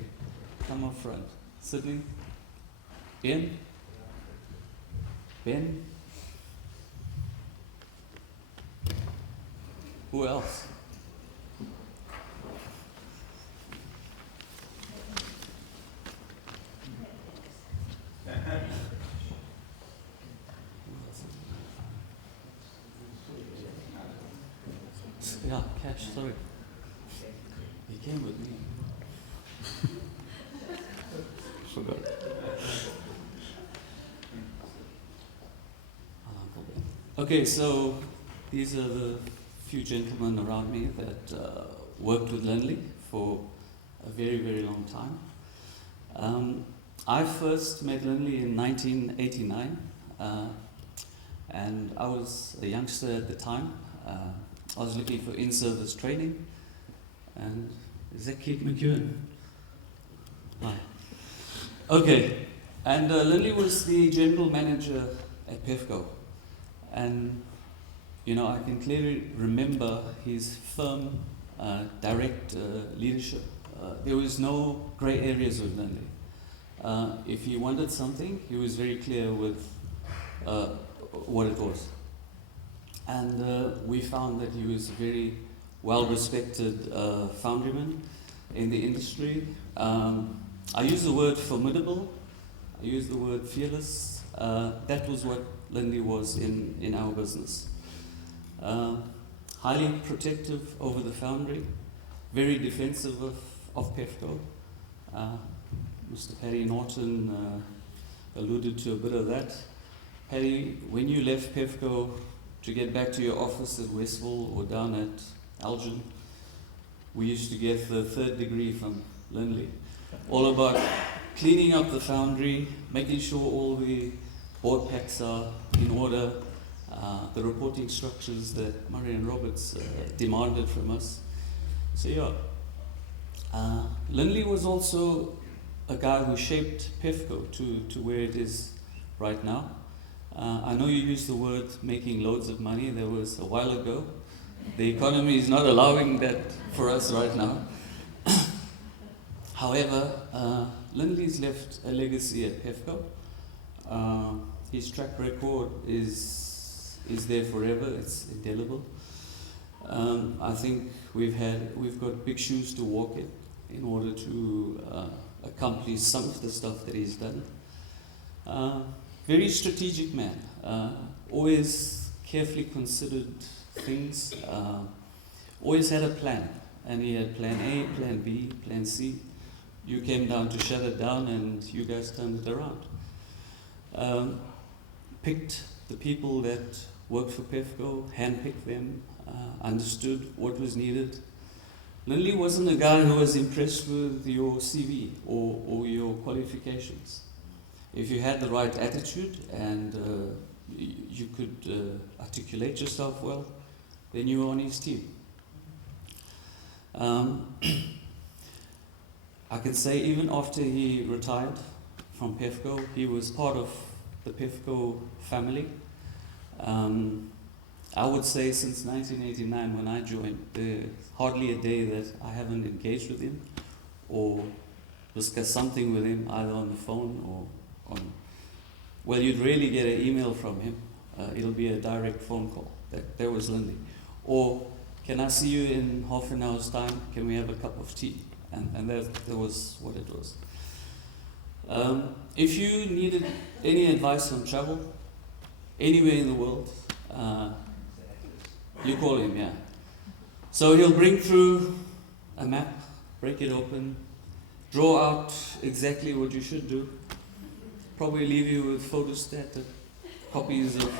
come up front. Sydney? Ben? Ben? Who else? Yeah, Cash, sorry. He came with me. Forgot. Okay, so these are the few gentlemen around me that worked with Lindley for a very, very long time. I first met Lindley in 1989, and I was a youngster at the time. I was looking for in-service training, and is that Keith McEwen? Hi. Okay, and Lindley was the general manager at PEFCO, and you know I can clearly remember his firm, direct leadership. There was no grey areas with Lindley. If he wanted something, he was very clear with what it was. And we found that he was a very well-respected foundryman in the industry. I use the word formidable, I use the word fearless. That was what Lindley was in our business. Highly protective over the foundry, very defensive of PEFCO. Mr. Paddy Norton alluded to a bit of that. Paddy, when you left PEFCO to get back to your office at Westville or down at Elgin, we used to get the 3rd degree from Lindley. All about cleaning up the foundry, making sure all the board packs are in order, the reporting structures that Murray and Roberts demanded from us. So yeah, Lindley was also a guy who shaped PEFCO to where it is right now. I know you used the word making loads of money. That was a while ago. The economy is not allowing that for us right now. However, Lindley's left a legacy at PEFCO. His track record is there forever. It's indelible. I think we've got big shoes to walk in order to accomplish some of the stuff that he's done. Very strategic man, always carefully considered things, always had a plan, and he had plan A, plan B, plan C. You came down to shut it down and you guys turned it around. Picked the people that worked for PEFCO, handpicked them, understood what was needed. Lindley wasn't a guy who was impressed with your CV or your qualifications. If you had the right attitude and you could articulate yourself well, then you were on his team. I can say even after he retired from PEFCO, he was part of the PEFCO family. I would say since 1989 when I joined, there's hardly a day that I haven't engaged with him or discussed something with him either on the phone or on, well, you'd rarely get an email from him. It'll be a direct phone call. That was Lindley. Or, can I see you in half an hour's time? Can we have a cup of tea? And that was what it was. If you needed any advice on travel, anywhere in the world, you call him, yeah. So he'll bring through a map, break it open, draw out exactly what you should do, probably leave you with photostated copies of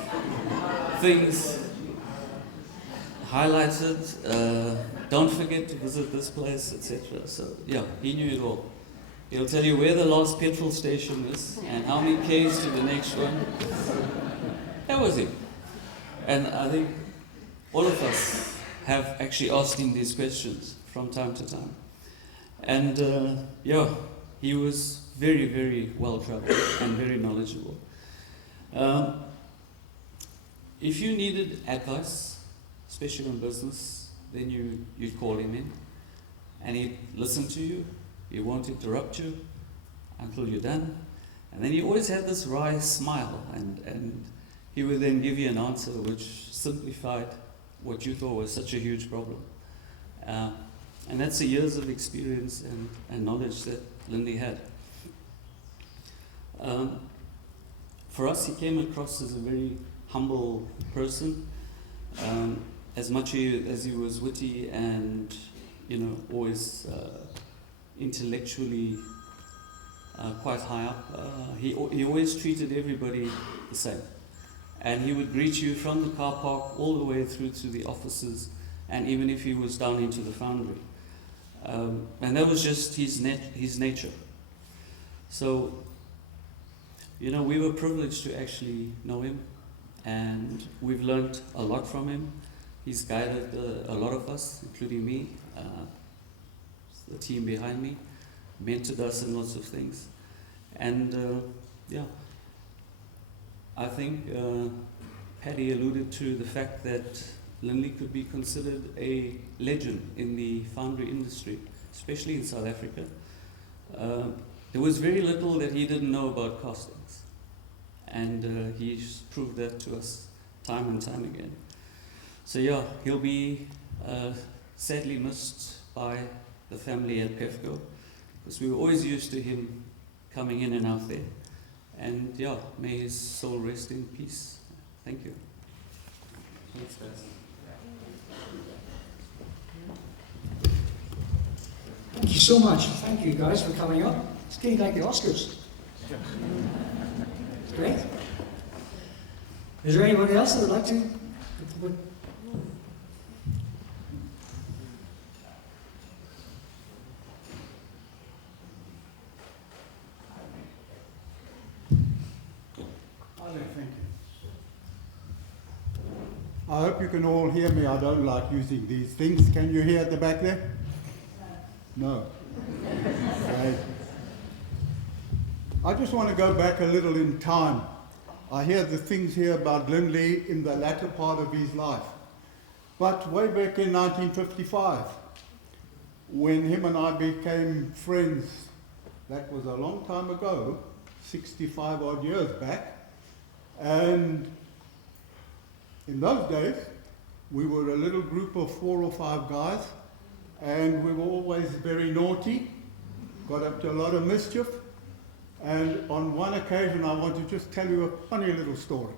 things, highlighted, don't forget to visit this place, etc. So yeah, he knew it all. He'll tell you where the last petrol station is and how many Ks to the next one. That was it. And I think all of us have actually asked him these questions from time to time. And yeah, he was very, very well traveled and very knowledgeable. If you needed advice, especially in business, then you'd call him in and he'd listen to you. He won't interrupt you until you're done. And then he always had this wry smile and he would then give you an answer which simplified what you thought was such a huge problem. And that's the years of experience and knowledge that Lindley had. For us, he came across as a very humble person. As much as he was witty and, always intellectually quite high up, he always treated everybody the same. And he would greet you from the car park all the way through to the offices, and even if he was down into the foundry. And that was just his nature. So, we were privileged to actually know him, and we've learned a lot from him. He's guided a lot of us, including me, the team behind me, mentored us in lots of things. And I think Paddy alluded to the fact that Lindley could be considered a legend in the foundry industry, especially in South Africa. There was very little that he didn't know about castings, and he's proved that to us time and time again. So yeah, he'll be sadly missed by the family at PEFCO, because we were always used to him coming in and out there. And yeah, may his soul rest in peace. Thank you. Thanks, guys. Thank you so much. Thank you guys for coming up. It's getting like the Oscars. It's great. Is there anyone else that would like to? I hope you can all hear me. I don't like using these things. Can you hear at the back there? No. Right. I just want to go back a little in time. I hear the things here about Lindley in the latter part of his life. But way back in 1955, when him and I became friends, that was a long time ago, 65 odd years back, and in those days, we were a little group of 4 or 5 guys, and we were always very naughty, got up to a lot of mischief, and on one occasion I want to just tell you a funny little story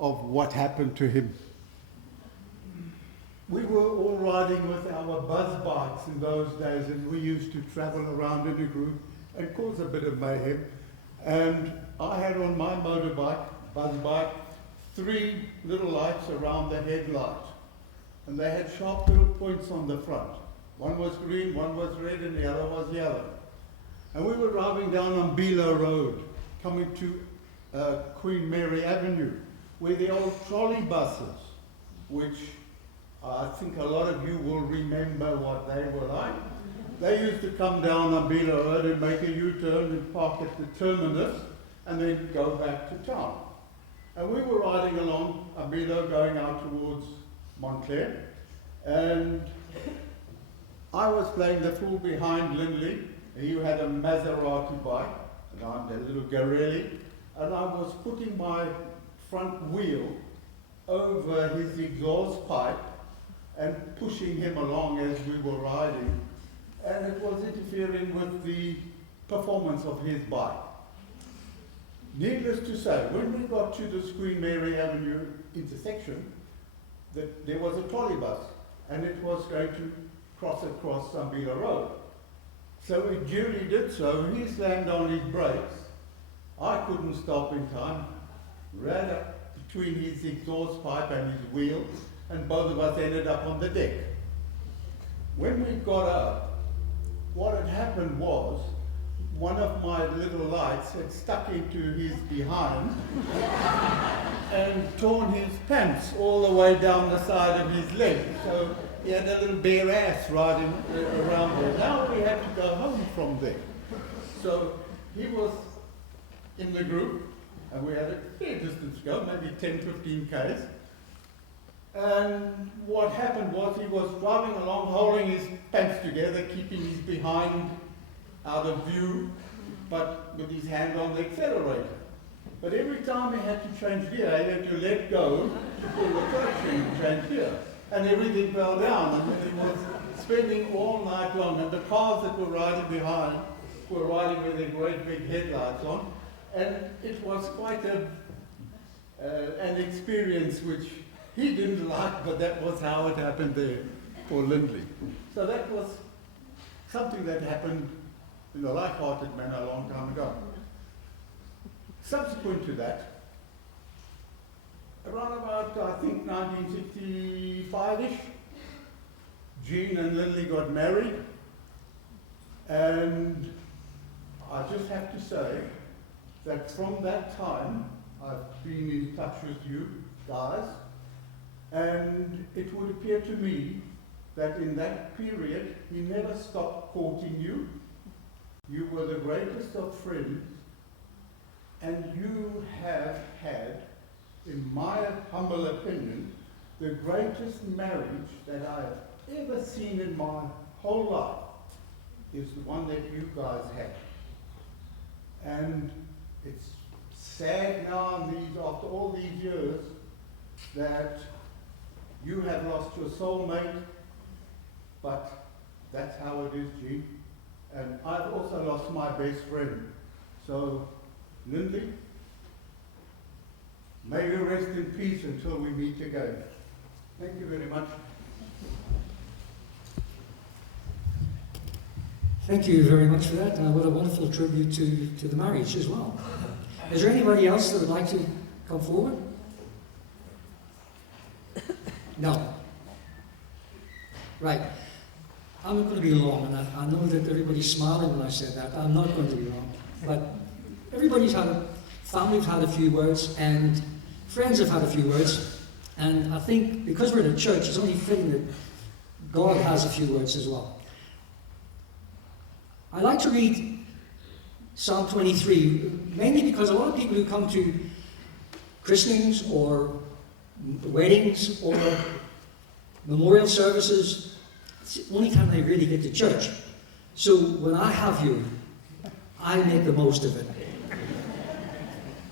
of what happened to him. We were all riding with our buzz bikes in those days, and we used to travel around in a group and cause a bit of mayhem. And I had on my motorbike, buzz bike, 3 little lights around the headlight. And they had sharp little points on the front. One was green, one was red, and the other was yellow. And we were driving down on Beela Road, coming to Queen Mary Avenue, where the old trolley buses, which I think a lot of you will remember what they were like. They used to come down on Beela Road and make a U-turn and park at the terminus and then go back to town. And we were riding along Beela going out towards Montclair, and I was playing the fool behind Lindley. He had a Maserati bike, and I'm the little Garelli, and I was putting my front wheel over his exhaust pipe and pushing him along as we were riding, and it was interfering with the performance of his bike. Needless to say, when we got to this Queen Mary Avenue intersection, there was a trolley bus, and it was going to cross across Beela Road. So it duly did so. He slammed on his brakes. I couldn't stop in time, ran up between his exhaust pipe and his wheel, and both of us ended up on the deck. When we got up, what had happened was one of my little lights had stuck into his behind and torn his pants all the way down the side of his leg. So he had a little bare ass riding around there. Now we had to go home from there. So he was in the group, and we had a fair distance to go, maybe 10, 15 k's. And what happened was he was driving along, holding his pants together, keeping his behind out of view, but with his hand on the accelerator. But every time he had to change gear, he had to let go to pull the clutch in and change gear. And everything fell down, and he was spending all night long. And the cars that were riding behind were riding with their great big headlights on. And it was quite an experience which he didn't like, but that was how it happened there for Lindley. So that was something that happened in a light-hearted manner a long time ago. Subsequent to that, around about, I think, 1965-ish, Jean and Lindley got married, and I just have to say that from that time, I've been in touch with you guys, and it would appear to me that in that period, he never stopped courting you. You were the greatest of friends, and you have had, in my humble opinion, the greatest marriage that I have ever seen in my whole life is the one that you guys had. And it's sad now, after all these years, that you have lost your soulmate, but that's how it is, Jean. And I've also lost my best friend. So, Lindley, may you rest in peace until we meet again. Thank you very much. Thank you very much for that. What a wonderful tribute to the marriage as well. Is there anybody else that would like to come forward? No. Right. I'm not going to be long, and I know that everybody's smiling when I said that. I'm not going to be long. But everybody's had family's had a few words, and friends have had a few words. And I think because we're in a church, it's only fitting that God has a few words as well. I like to read Psalm 23, mainly because a lot of people who come to christenings or weddings or memorial services, it's the only time they really get to church. So when I have you, I make the most of it.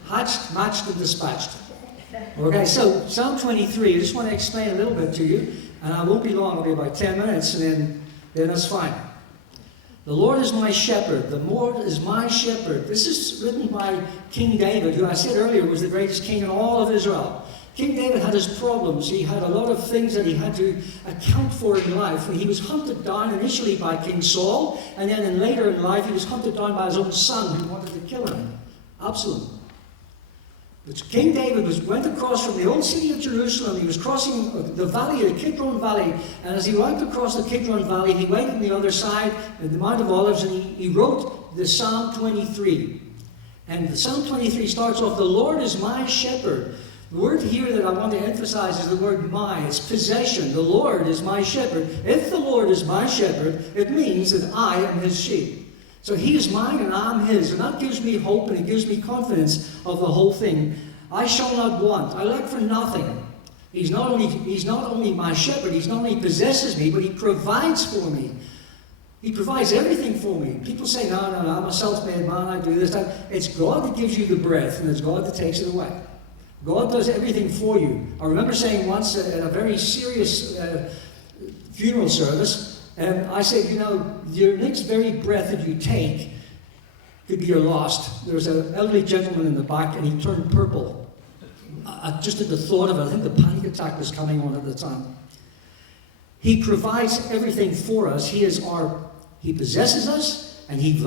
Hatched, matched, and dispatched. Okay, so Psalm 23, I just want to explain a little bit to you, and I won't be long, I'll be about 10 minutes, and then that's fine. The Lord is my shepherd, the Lord is my shepherd. This is written by King David, who I said earlier was the greatest king in all of Israel. King David had his problems. He had a lot of things that he had to account for in life. He was hunted down initially by King Saul, and then later in life he was hunted down by his own son who wanted to kill him, Absalom. But King David went across from the old city of Jerusalem. He was crossing the valley, the Kidron Valley. And as he went across the Kidron Valley, he went on the other side, at the Mount of Olives, and he wrote the Psalm 23. And the Psalm 23 starts off, "The Lord is my shepherd." The word here that I want to emphasize is the word "my." It's possession. The Lord is my shepherd. If the Lord is my shepherd, it means that I am his sheep. So he is mine and I'm his. And that gives me hope and it gives me confidence of the whole thing. I shall not want. I lack for nothing. He's not only my shepherd, he's not only possesses me, but he provides for me. He provides everything for me. People say, no, I'm a self-made man, I do this, that. It's God that gives you the breath and it's God that takes it away. God does everything for you. I remember saying once at a very serious funeral service, I said, your next very breath that you take could be your last. There was an elderly gentleman in the back and he turned purple. Just at the thought of it, I think the panic attack was coming on at the time. He provides everything for us. He possesses us and he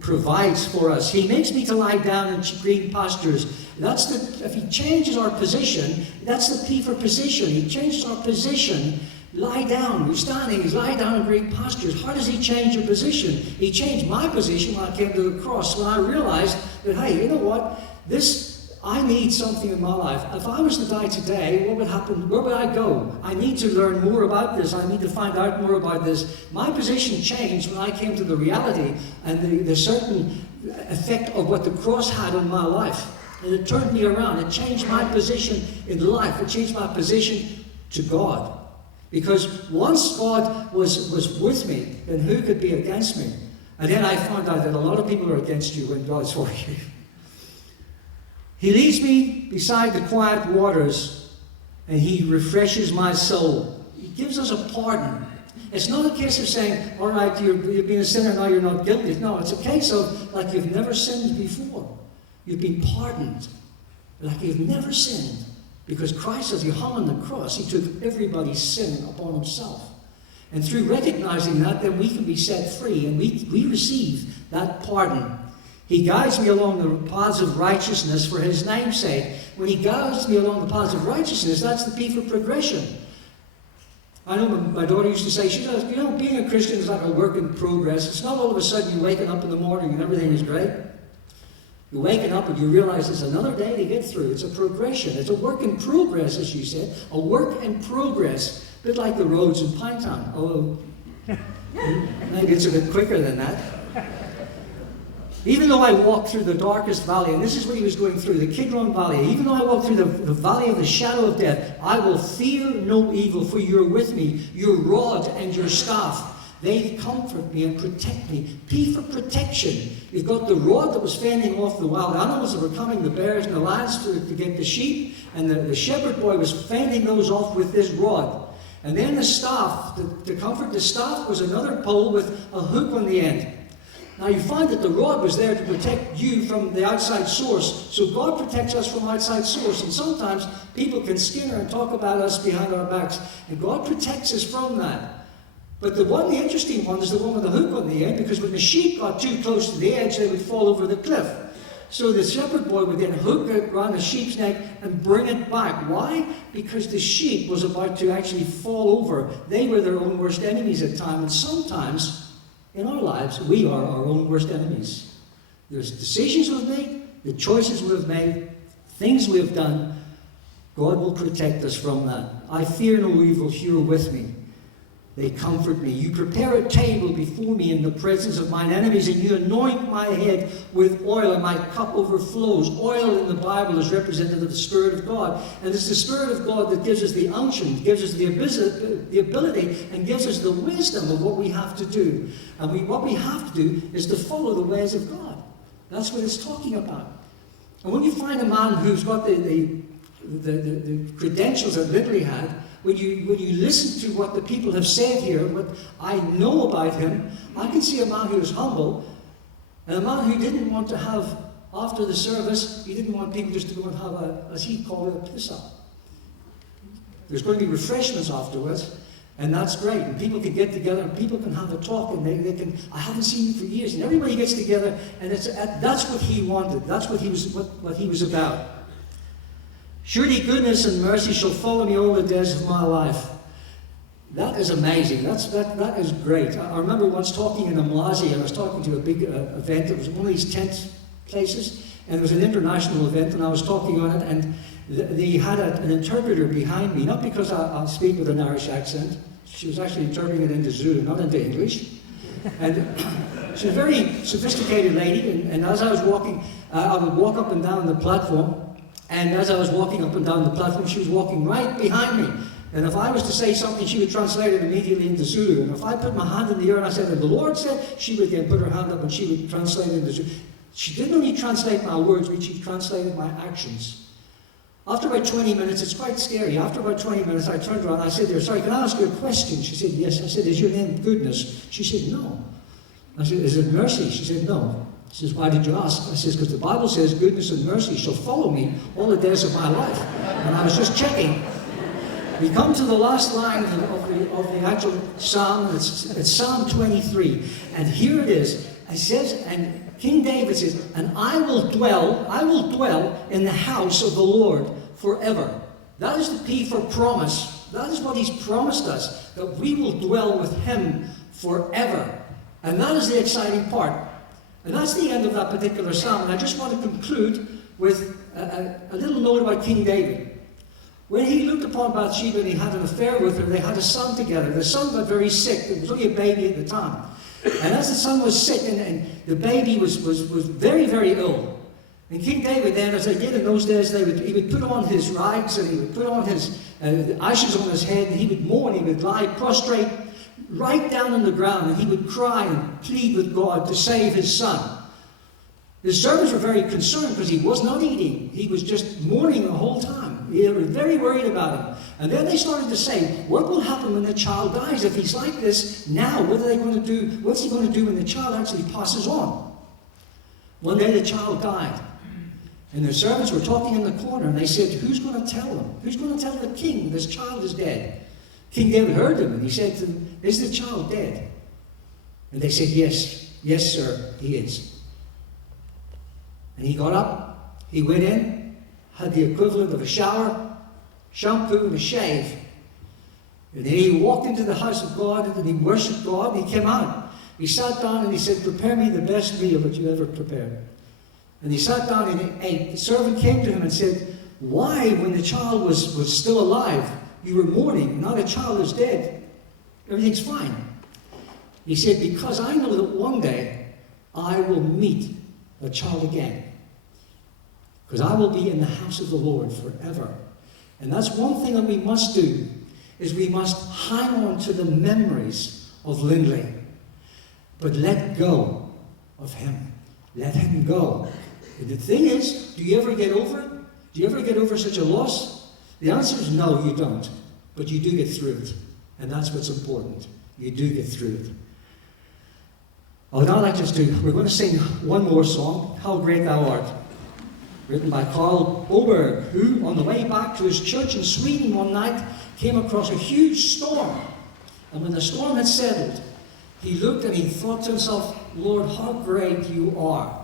provides for us. He makes me to lie down in green pastures. If he changes our position, that's the P for position. He changes our position. Lie down. We're standing. He's lying down in green pastures. How does he change your position? He changed my position when I came to the cross. When I realized that, hey, you know what? I need something in my life. If I was to die today, what would happen? Where would I go? I need to learn more about this. I need to find out more about this. My position changed when I came to the reality and the certain effect of what the cross had on my life. And it turned me around. It changed my position in life. It changed my position to God. Because once God was with me, then who could be against me? And then I found out that a lot of people are against you when God's for you. He leads me beside the quiet waters, and he refreshes my soul. He gives us a pardon. It's not a case of saying, all right, you've been a sinner, now you're not guilty. No, it's a case of like you've never sinned before. You've been pardoned, like you've never sinned. Because Christ, as he hung on the cross, he took everybody's sin upon himself. And through recognizing that, then we can be set free, and we receive that pardon. He guides me along the paths of righteousness for his name's sake. When he guides me along the paths of righteousness, that's the P for progression. I know my daughter used to say, she says, being a Christian is like a work in progress. It's not all of a sudden you're waking up in the morning and everything is great. You're waking up and you realize it's another day to get through. It's a progression. It's a work in progress, as she said. A work in progress. A bit like the roads in Pinetown. Although, maybe it's a bit quicker than that. Even though I walk through the darkest valley, and this is what he was going through, the Kidron Valley, even though I walk through the valley of the shadow of death, I will fear no evil, for you're with me. Your rod and your staff, they comfort me and protect me. P for protection. You've got the rod that was fending off the wild animals that were coming, the bears and the lions to get the sheep, and the shepherd boy was fending those off with this rod. And then the staff, to comfort the staff, was another pole with a hook on the end. Now you find that the rod was there to protect you from the outside source. So God protects us from outside source. And sometimes people can skinner and talk about us behind our backs. And God protects us from that. But the interesting one is the one with the hook on the end, because when the sheep got too close to the edge, they would fall over the cliff. So the shepherd boy would then hook it around the sheep's neck and bring it back. Why? Because the sheep was about to actually fall over. They were their own worst enemies at times. And sometimes in our lives, we are our own worst enemies. There's decisions we've made, the choices we've made, things we've done. God will protect us from that. I fear no evil, you're with me. They comfort me. You prepare a table before me in the presence of mine enemies, and you anoint my head with oil, and my cup overflows. Oil in the Bible is representative of the Spirit of God. And it's the Spirit of God that gives us the unction, gives us the ability, and gives us the wisdom of what we have to do. And what we have to do is to follow the ways of God. That's what it's talking about. And when you find a man who's got the credentials that Lindley had, when you listen to what the people have said here, what I know about him, I can see a man who is humble, and a man who didn't want to have, after the service, he didn't want people just to go and have as he called it, a piss-up. There's going to be refreshments afterwards, and that's great. And people can get together, and people can have a talk, and they can, I haven't seen you for years, and everybody gets together, and that's what he wanted. That's what he was about. Surely goodness and mercy shall follow me all the days of my life. That is amazing. That is great. I remember once talking in Umlazi, I was talking to a big event. It was one of these tent places, and it was an international event, and I was talking on it, and they had an interpreter behind me, not because I speak with an Irish accent. She was actually interpreting it into Zulu, not into English. And she was a very sophisticated lady, and as I was walking, I would walk up and down the platform, and as I was walking up and down the platform, she was walking right behind me. And if I was to say something, she would translate it immediately into Zulu. And if I put my hand in the air and I said, and the Lord said, she would then put her hand up and she would translate it into Zulu. She didn't only translate my words, but she translated my actions. After about 20 minutes, it's quite scary. After about 20 minutes, I turned around and I said to her, sorry, can I ask you a question? She said, yes. I said, is your name Goodness? She said, no. I said, is it Mercy? She said, no. She says, why did you ask? I said, because the Bible says goodness and mercy shall follow me all the days of my life. And I was just checking. We come to the last line of the actual psalm. It's Psalm 23. And here it is. It says, and King David says, and I will dwell in the house of the Lord forever. That is the P for promise. That is what he's promised us, that we will dwell with him forever. And that is the exciting part. And that's the end of that particular psalm. And I just want to conclude with a little note about King David. When he looked upon Bathsheba and he had an affair with her, they had a son together. The son got very sick. It was only a baby at the time. And as the son was sick, and the baby was very, very ill. And King David then, as they did in those days, he would put on his rags and he would put on his ashes on his head, and he would mourn, he would lie prostrate right down on the ground, and he would cry and plead with God to save his son. His servants were very concerned because he was not eating. He was just mourning the whole time. They were very worried about him. And then they started to say, what will happen when the child dies? If he's like this now, what are they going to do? What's he going to do when the child actually passes on? One day the child died. And their servants were talking in the corner, and they said, who's going to tell them? Who's going to tell the king this child is dead? King David heard them, and he said to them, is the child dead? And they said, yes, sir, he is. And he got up, he went in, had the equivalent of a shower, shampoo, and a shave. And then he walked into the house of God, and he worshipped God, and he came out. He sat down and he said, prepare me the best meal that you ever prepared. And he sat down and he ate. The servant came to him and said, why, when the child was still alive, you were mourning, now the child is dead. Everything's fine. He said, because I know that one day I will meet the child again. Because I will be in the house of the Lord forever. And that's one thing that we must do, is we must hang on to the memories of Lindley. But let go of him. Let him go. And the thing is, do you ever get over it? Do you ever get over such a loss? The answer is no, you don't. But you do get through it. And that's what's important. You do get through it. I would now like us to, we're going to sing one more song, How Great Thou Art, written by Carl Boberg, who, on the way back to his church in Sweden one night, came across a huge storm. And when the storm had settled, he looked and he thought to himself, Lord, how great you are,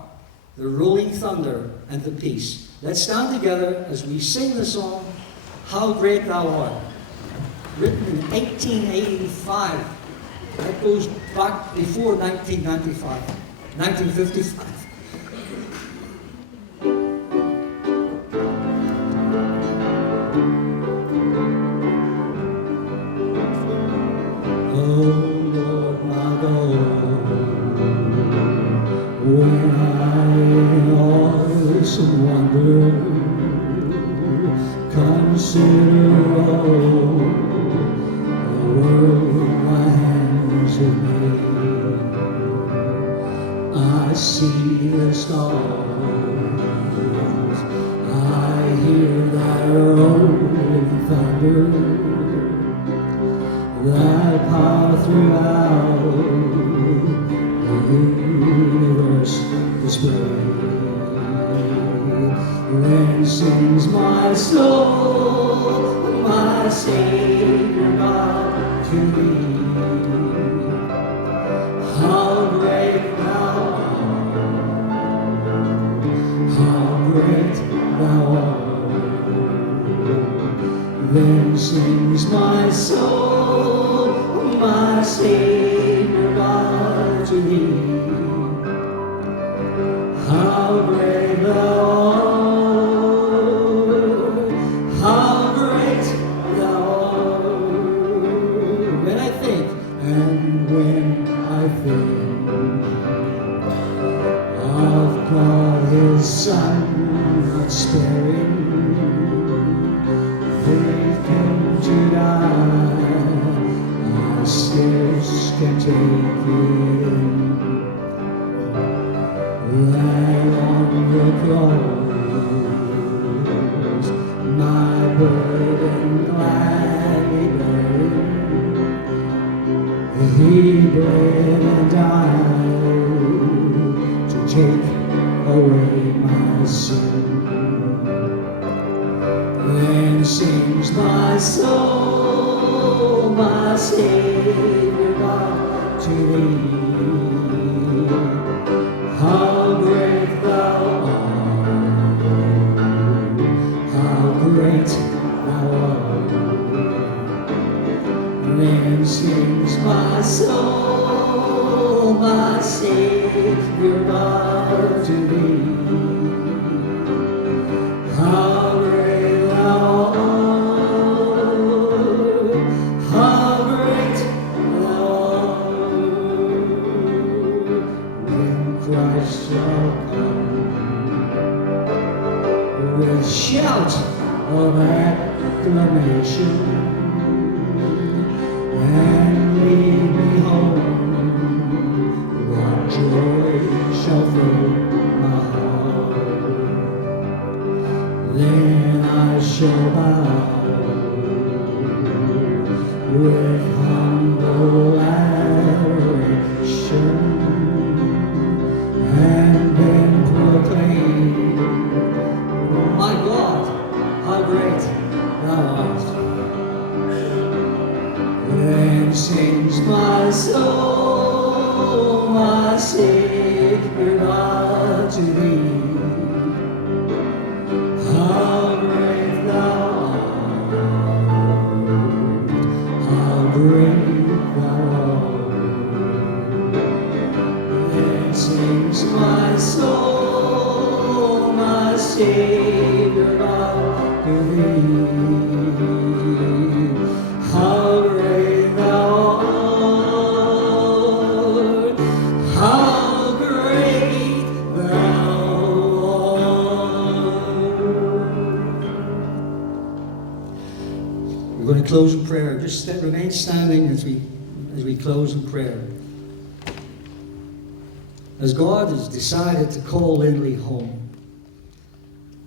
the rolling thunder and the peace. Let's stand together as we sing the song, How Great Thou Art, written in 1885. That goes back before 1955. Oh Lord, my God, when I awesome wonder consider all the world my hands have made, I see the stars, I hear thy rolling thunder, that power throughout the universe displayed. Then sings my soul, my Savior God, to thee. How great thou art, how great thou art. Then sings my soul, my Savior God, to thee. How great thou art, how great thou art. When I think, and when I think of God his Son, not sparing, faith came to die, I scarce can take it in. Right on the cross, my burden gladly bearing, he bled and died to take away my sin. Then sings my soul, my Savior God, to thee. How great thou art, how great thou art. Then sings my soul, my Savior God, to thee. How great thou art, how great thou art. When Christ shall come with shout of acclamation and lead me home, what joy shall fill my heart. Then I shall bow with humble adoration, and then proclaim, my God, how great thou art. Then sings my soul, my Savior God, to thee. How great thou art, how great thou art. Then sings my soul, my Savior God, to thee. How great thou art, how great thou art. We're going to close in prayer. Just remain standing as we close in prayer. As God has decided to call Lindley home,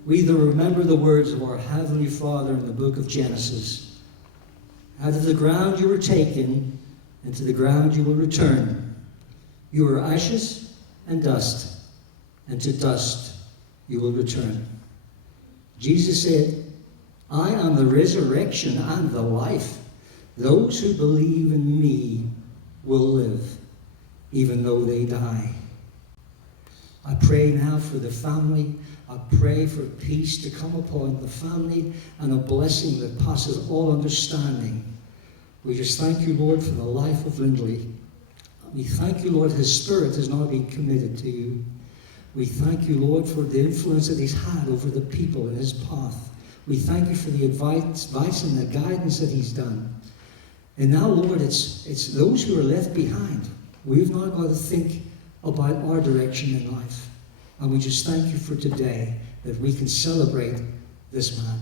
we either remember the words of our Heavenly Father in the book of Genesis. Out of the ground you were taken, and to the ground you will return. You are ashes and dust, and to dust you will return. Jesus said, I am the resurrection and the life. Those who believe in me will live, even though they die. I pray now for the family. I pray for peace to come upon the family and a blessing that passes all understanding. We just thank you, Lord, for the life of Lindley. We thank you, Lord, his spirit has now been committed to you. We thank you, Lord, for the influence that he's had over the people in his path. We thank you for the advice and the guidance that he's done. And now, Lord, it's those who are left behind. We've now got to think about our direction in life. And we just thank you for today that we can celebrate this man.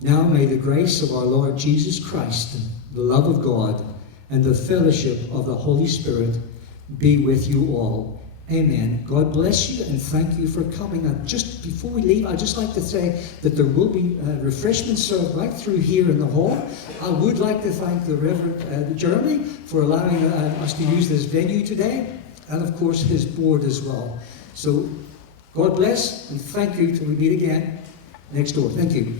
Now may the grace of our Lord Jesus Christ, and the love of God, and the fellowship of the Holy Spirit be with you all. Amen. God bless you and thank you for coming. And just before we leave, I'd just like to say that there will be refreshments served right through here in the hall. I would like to thank the Reverend Jeremy for allowing us to use this venue today, and of course his board as well. So God bless and thank you till we meet again next door. Thank you.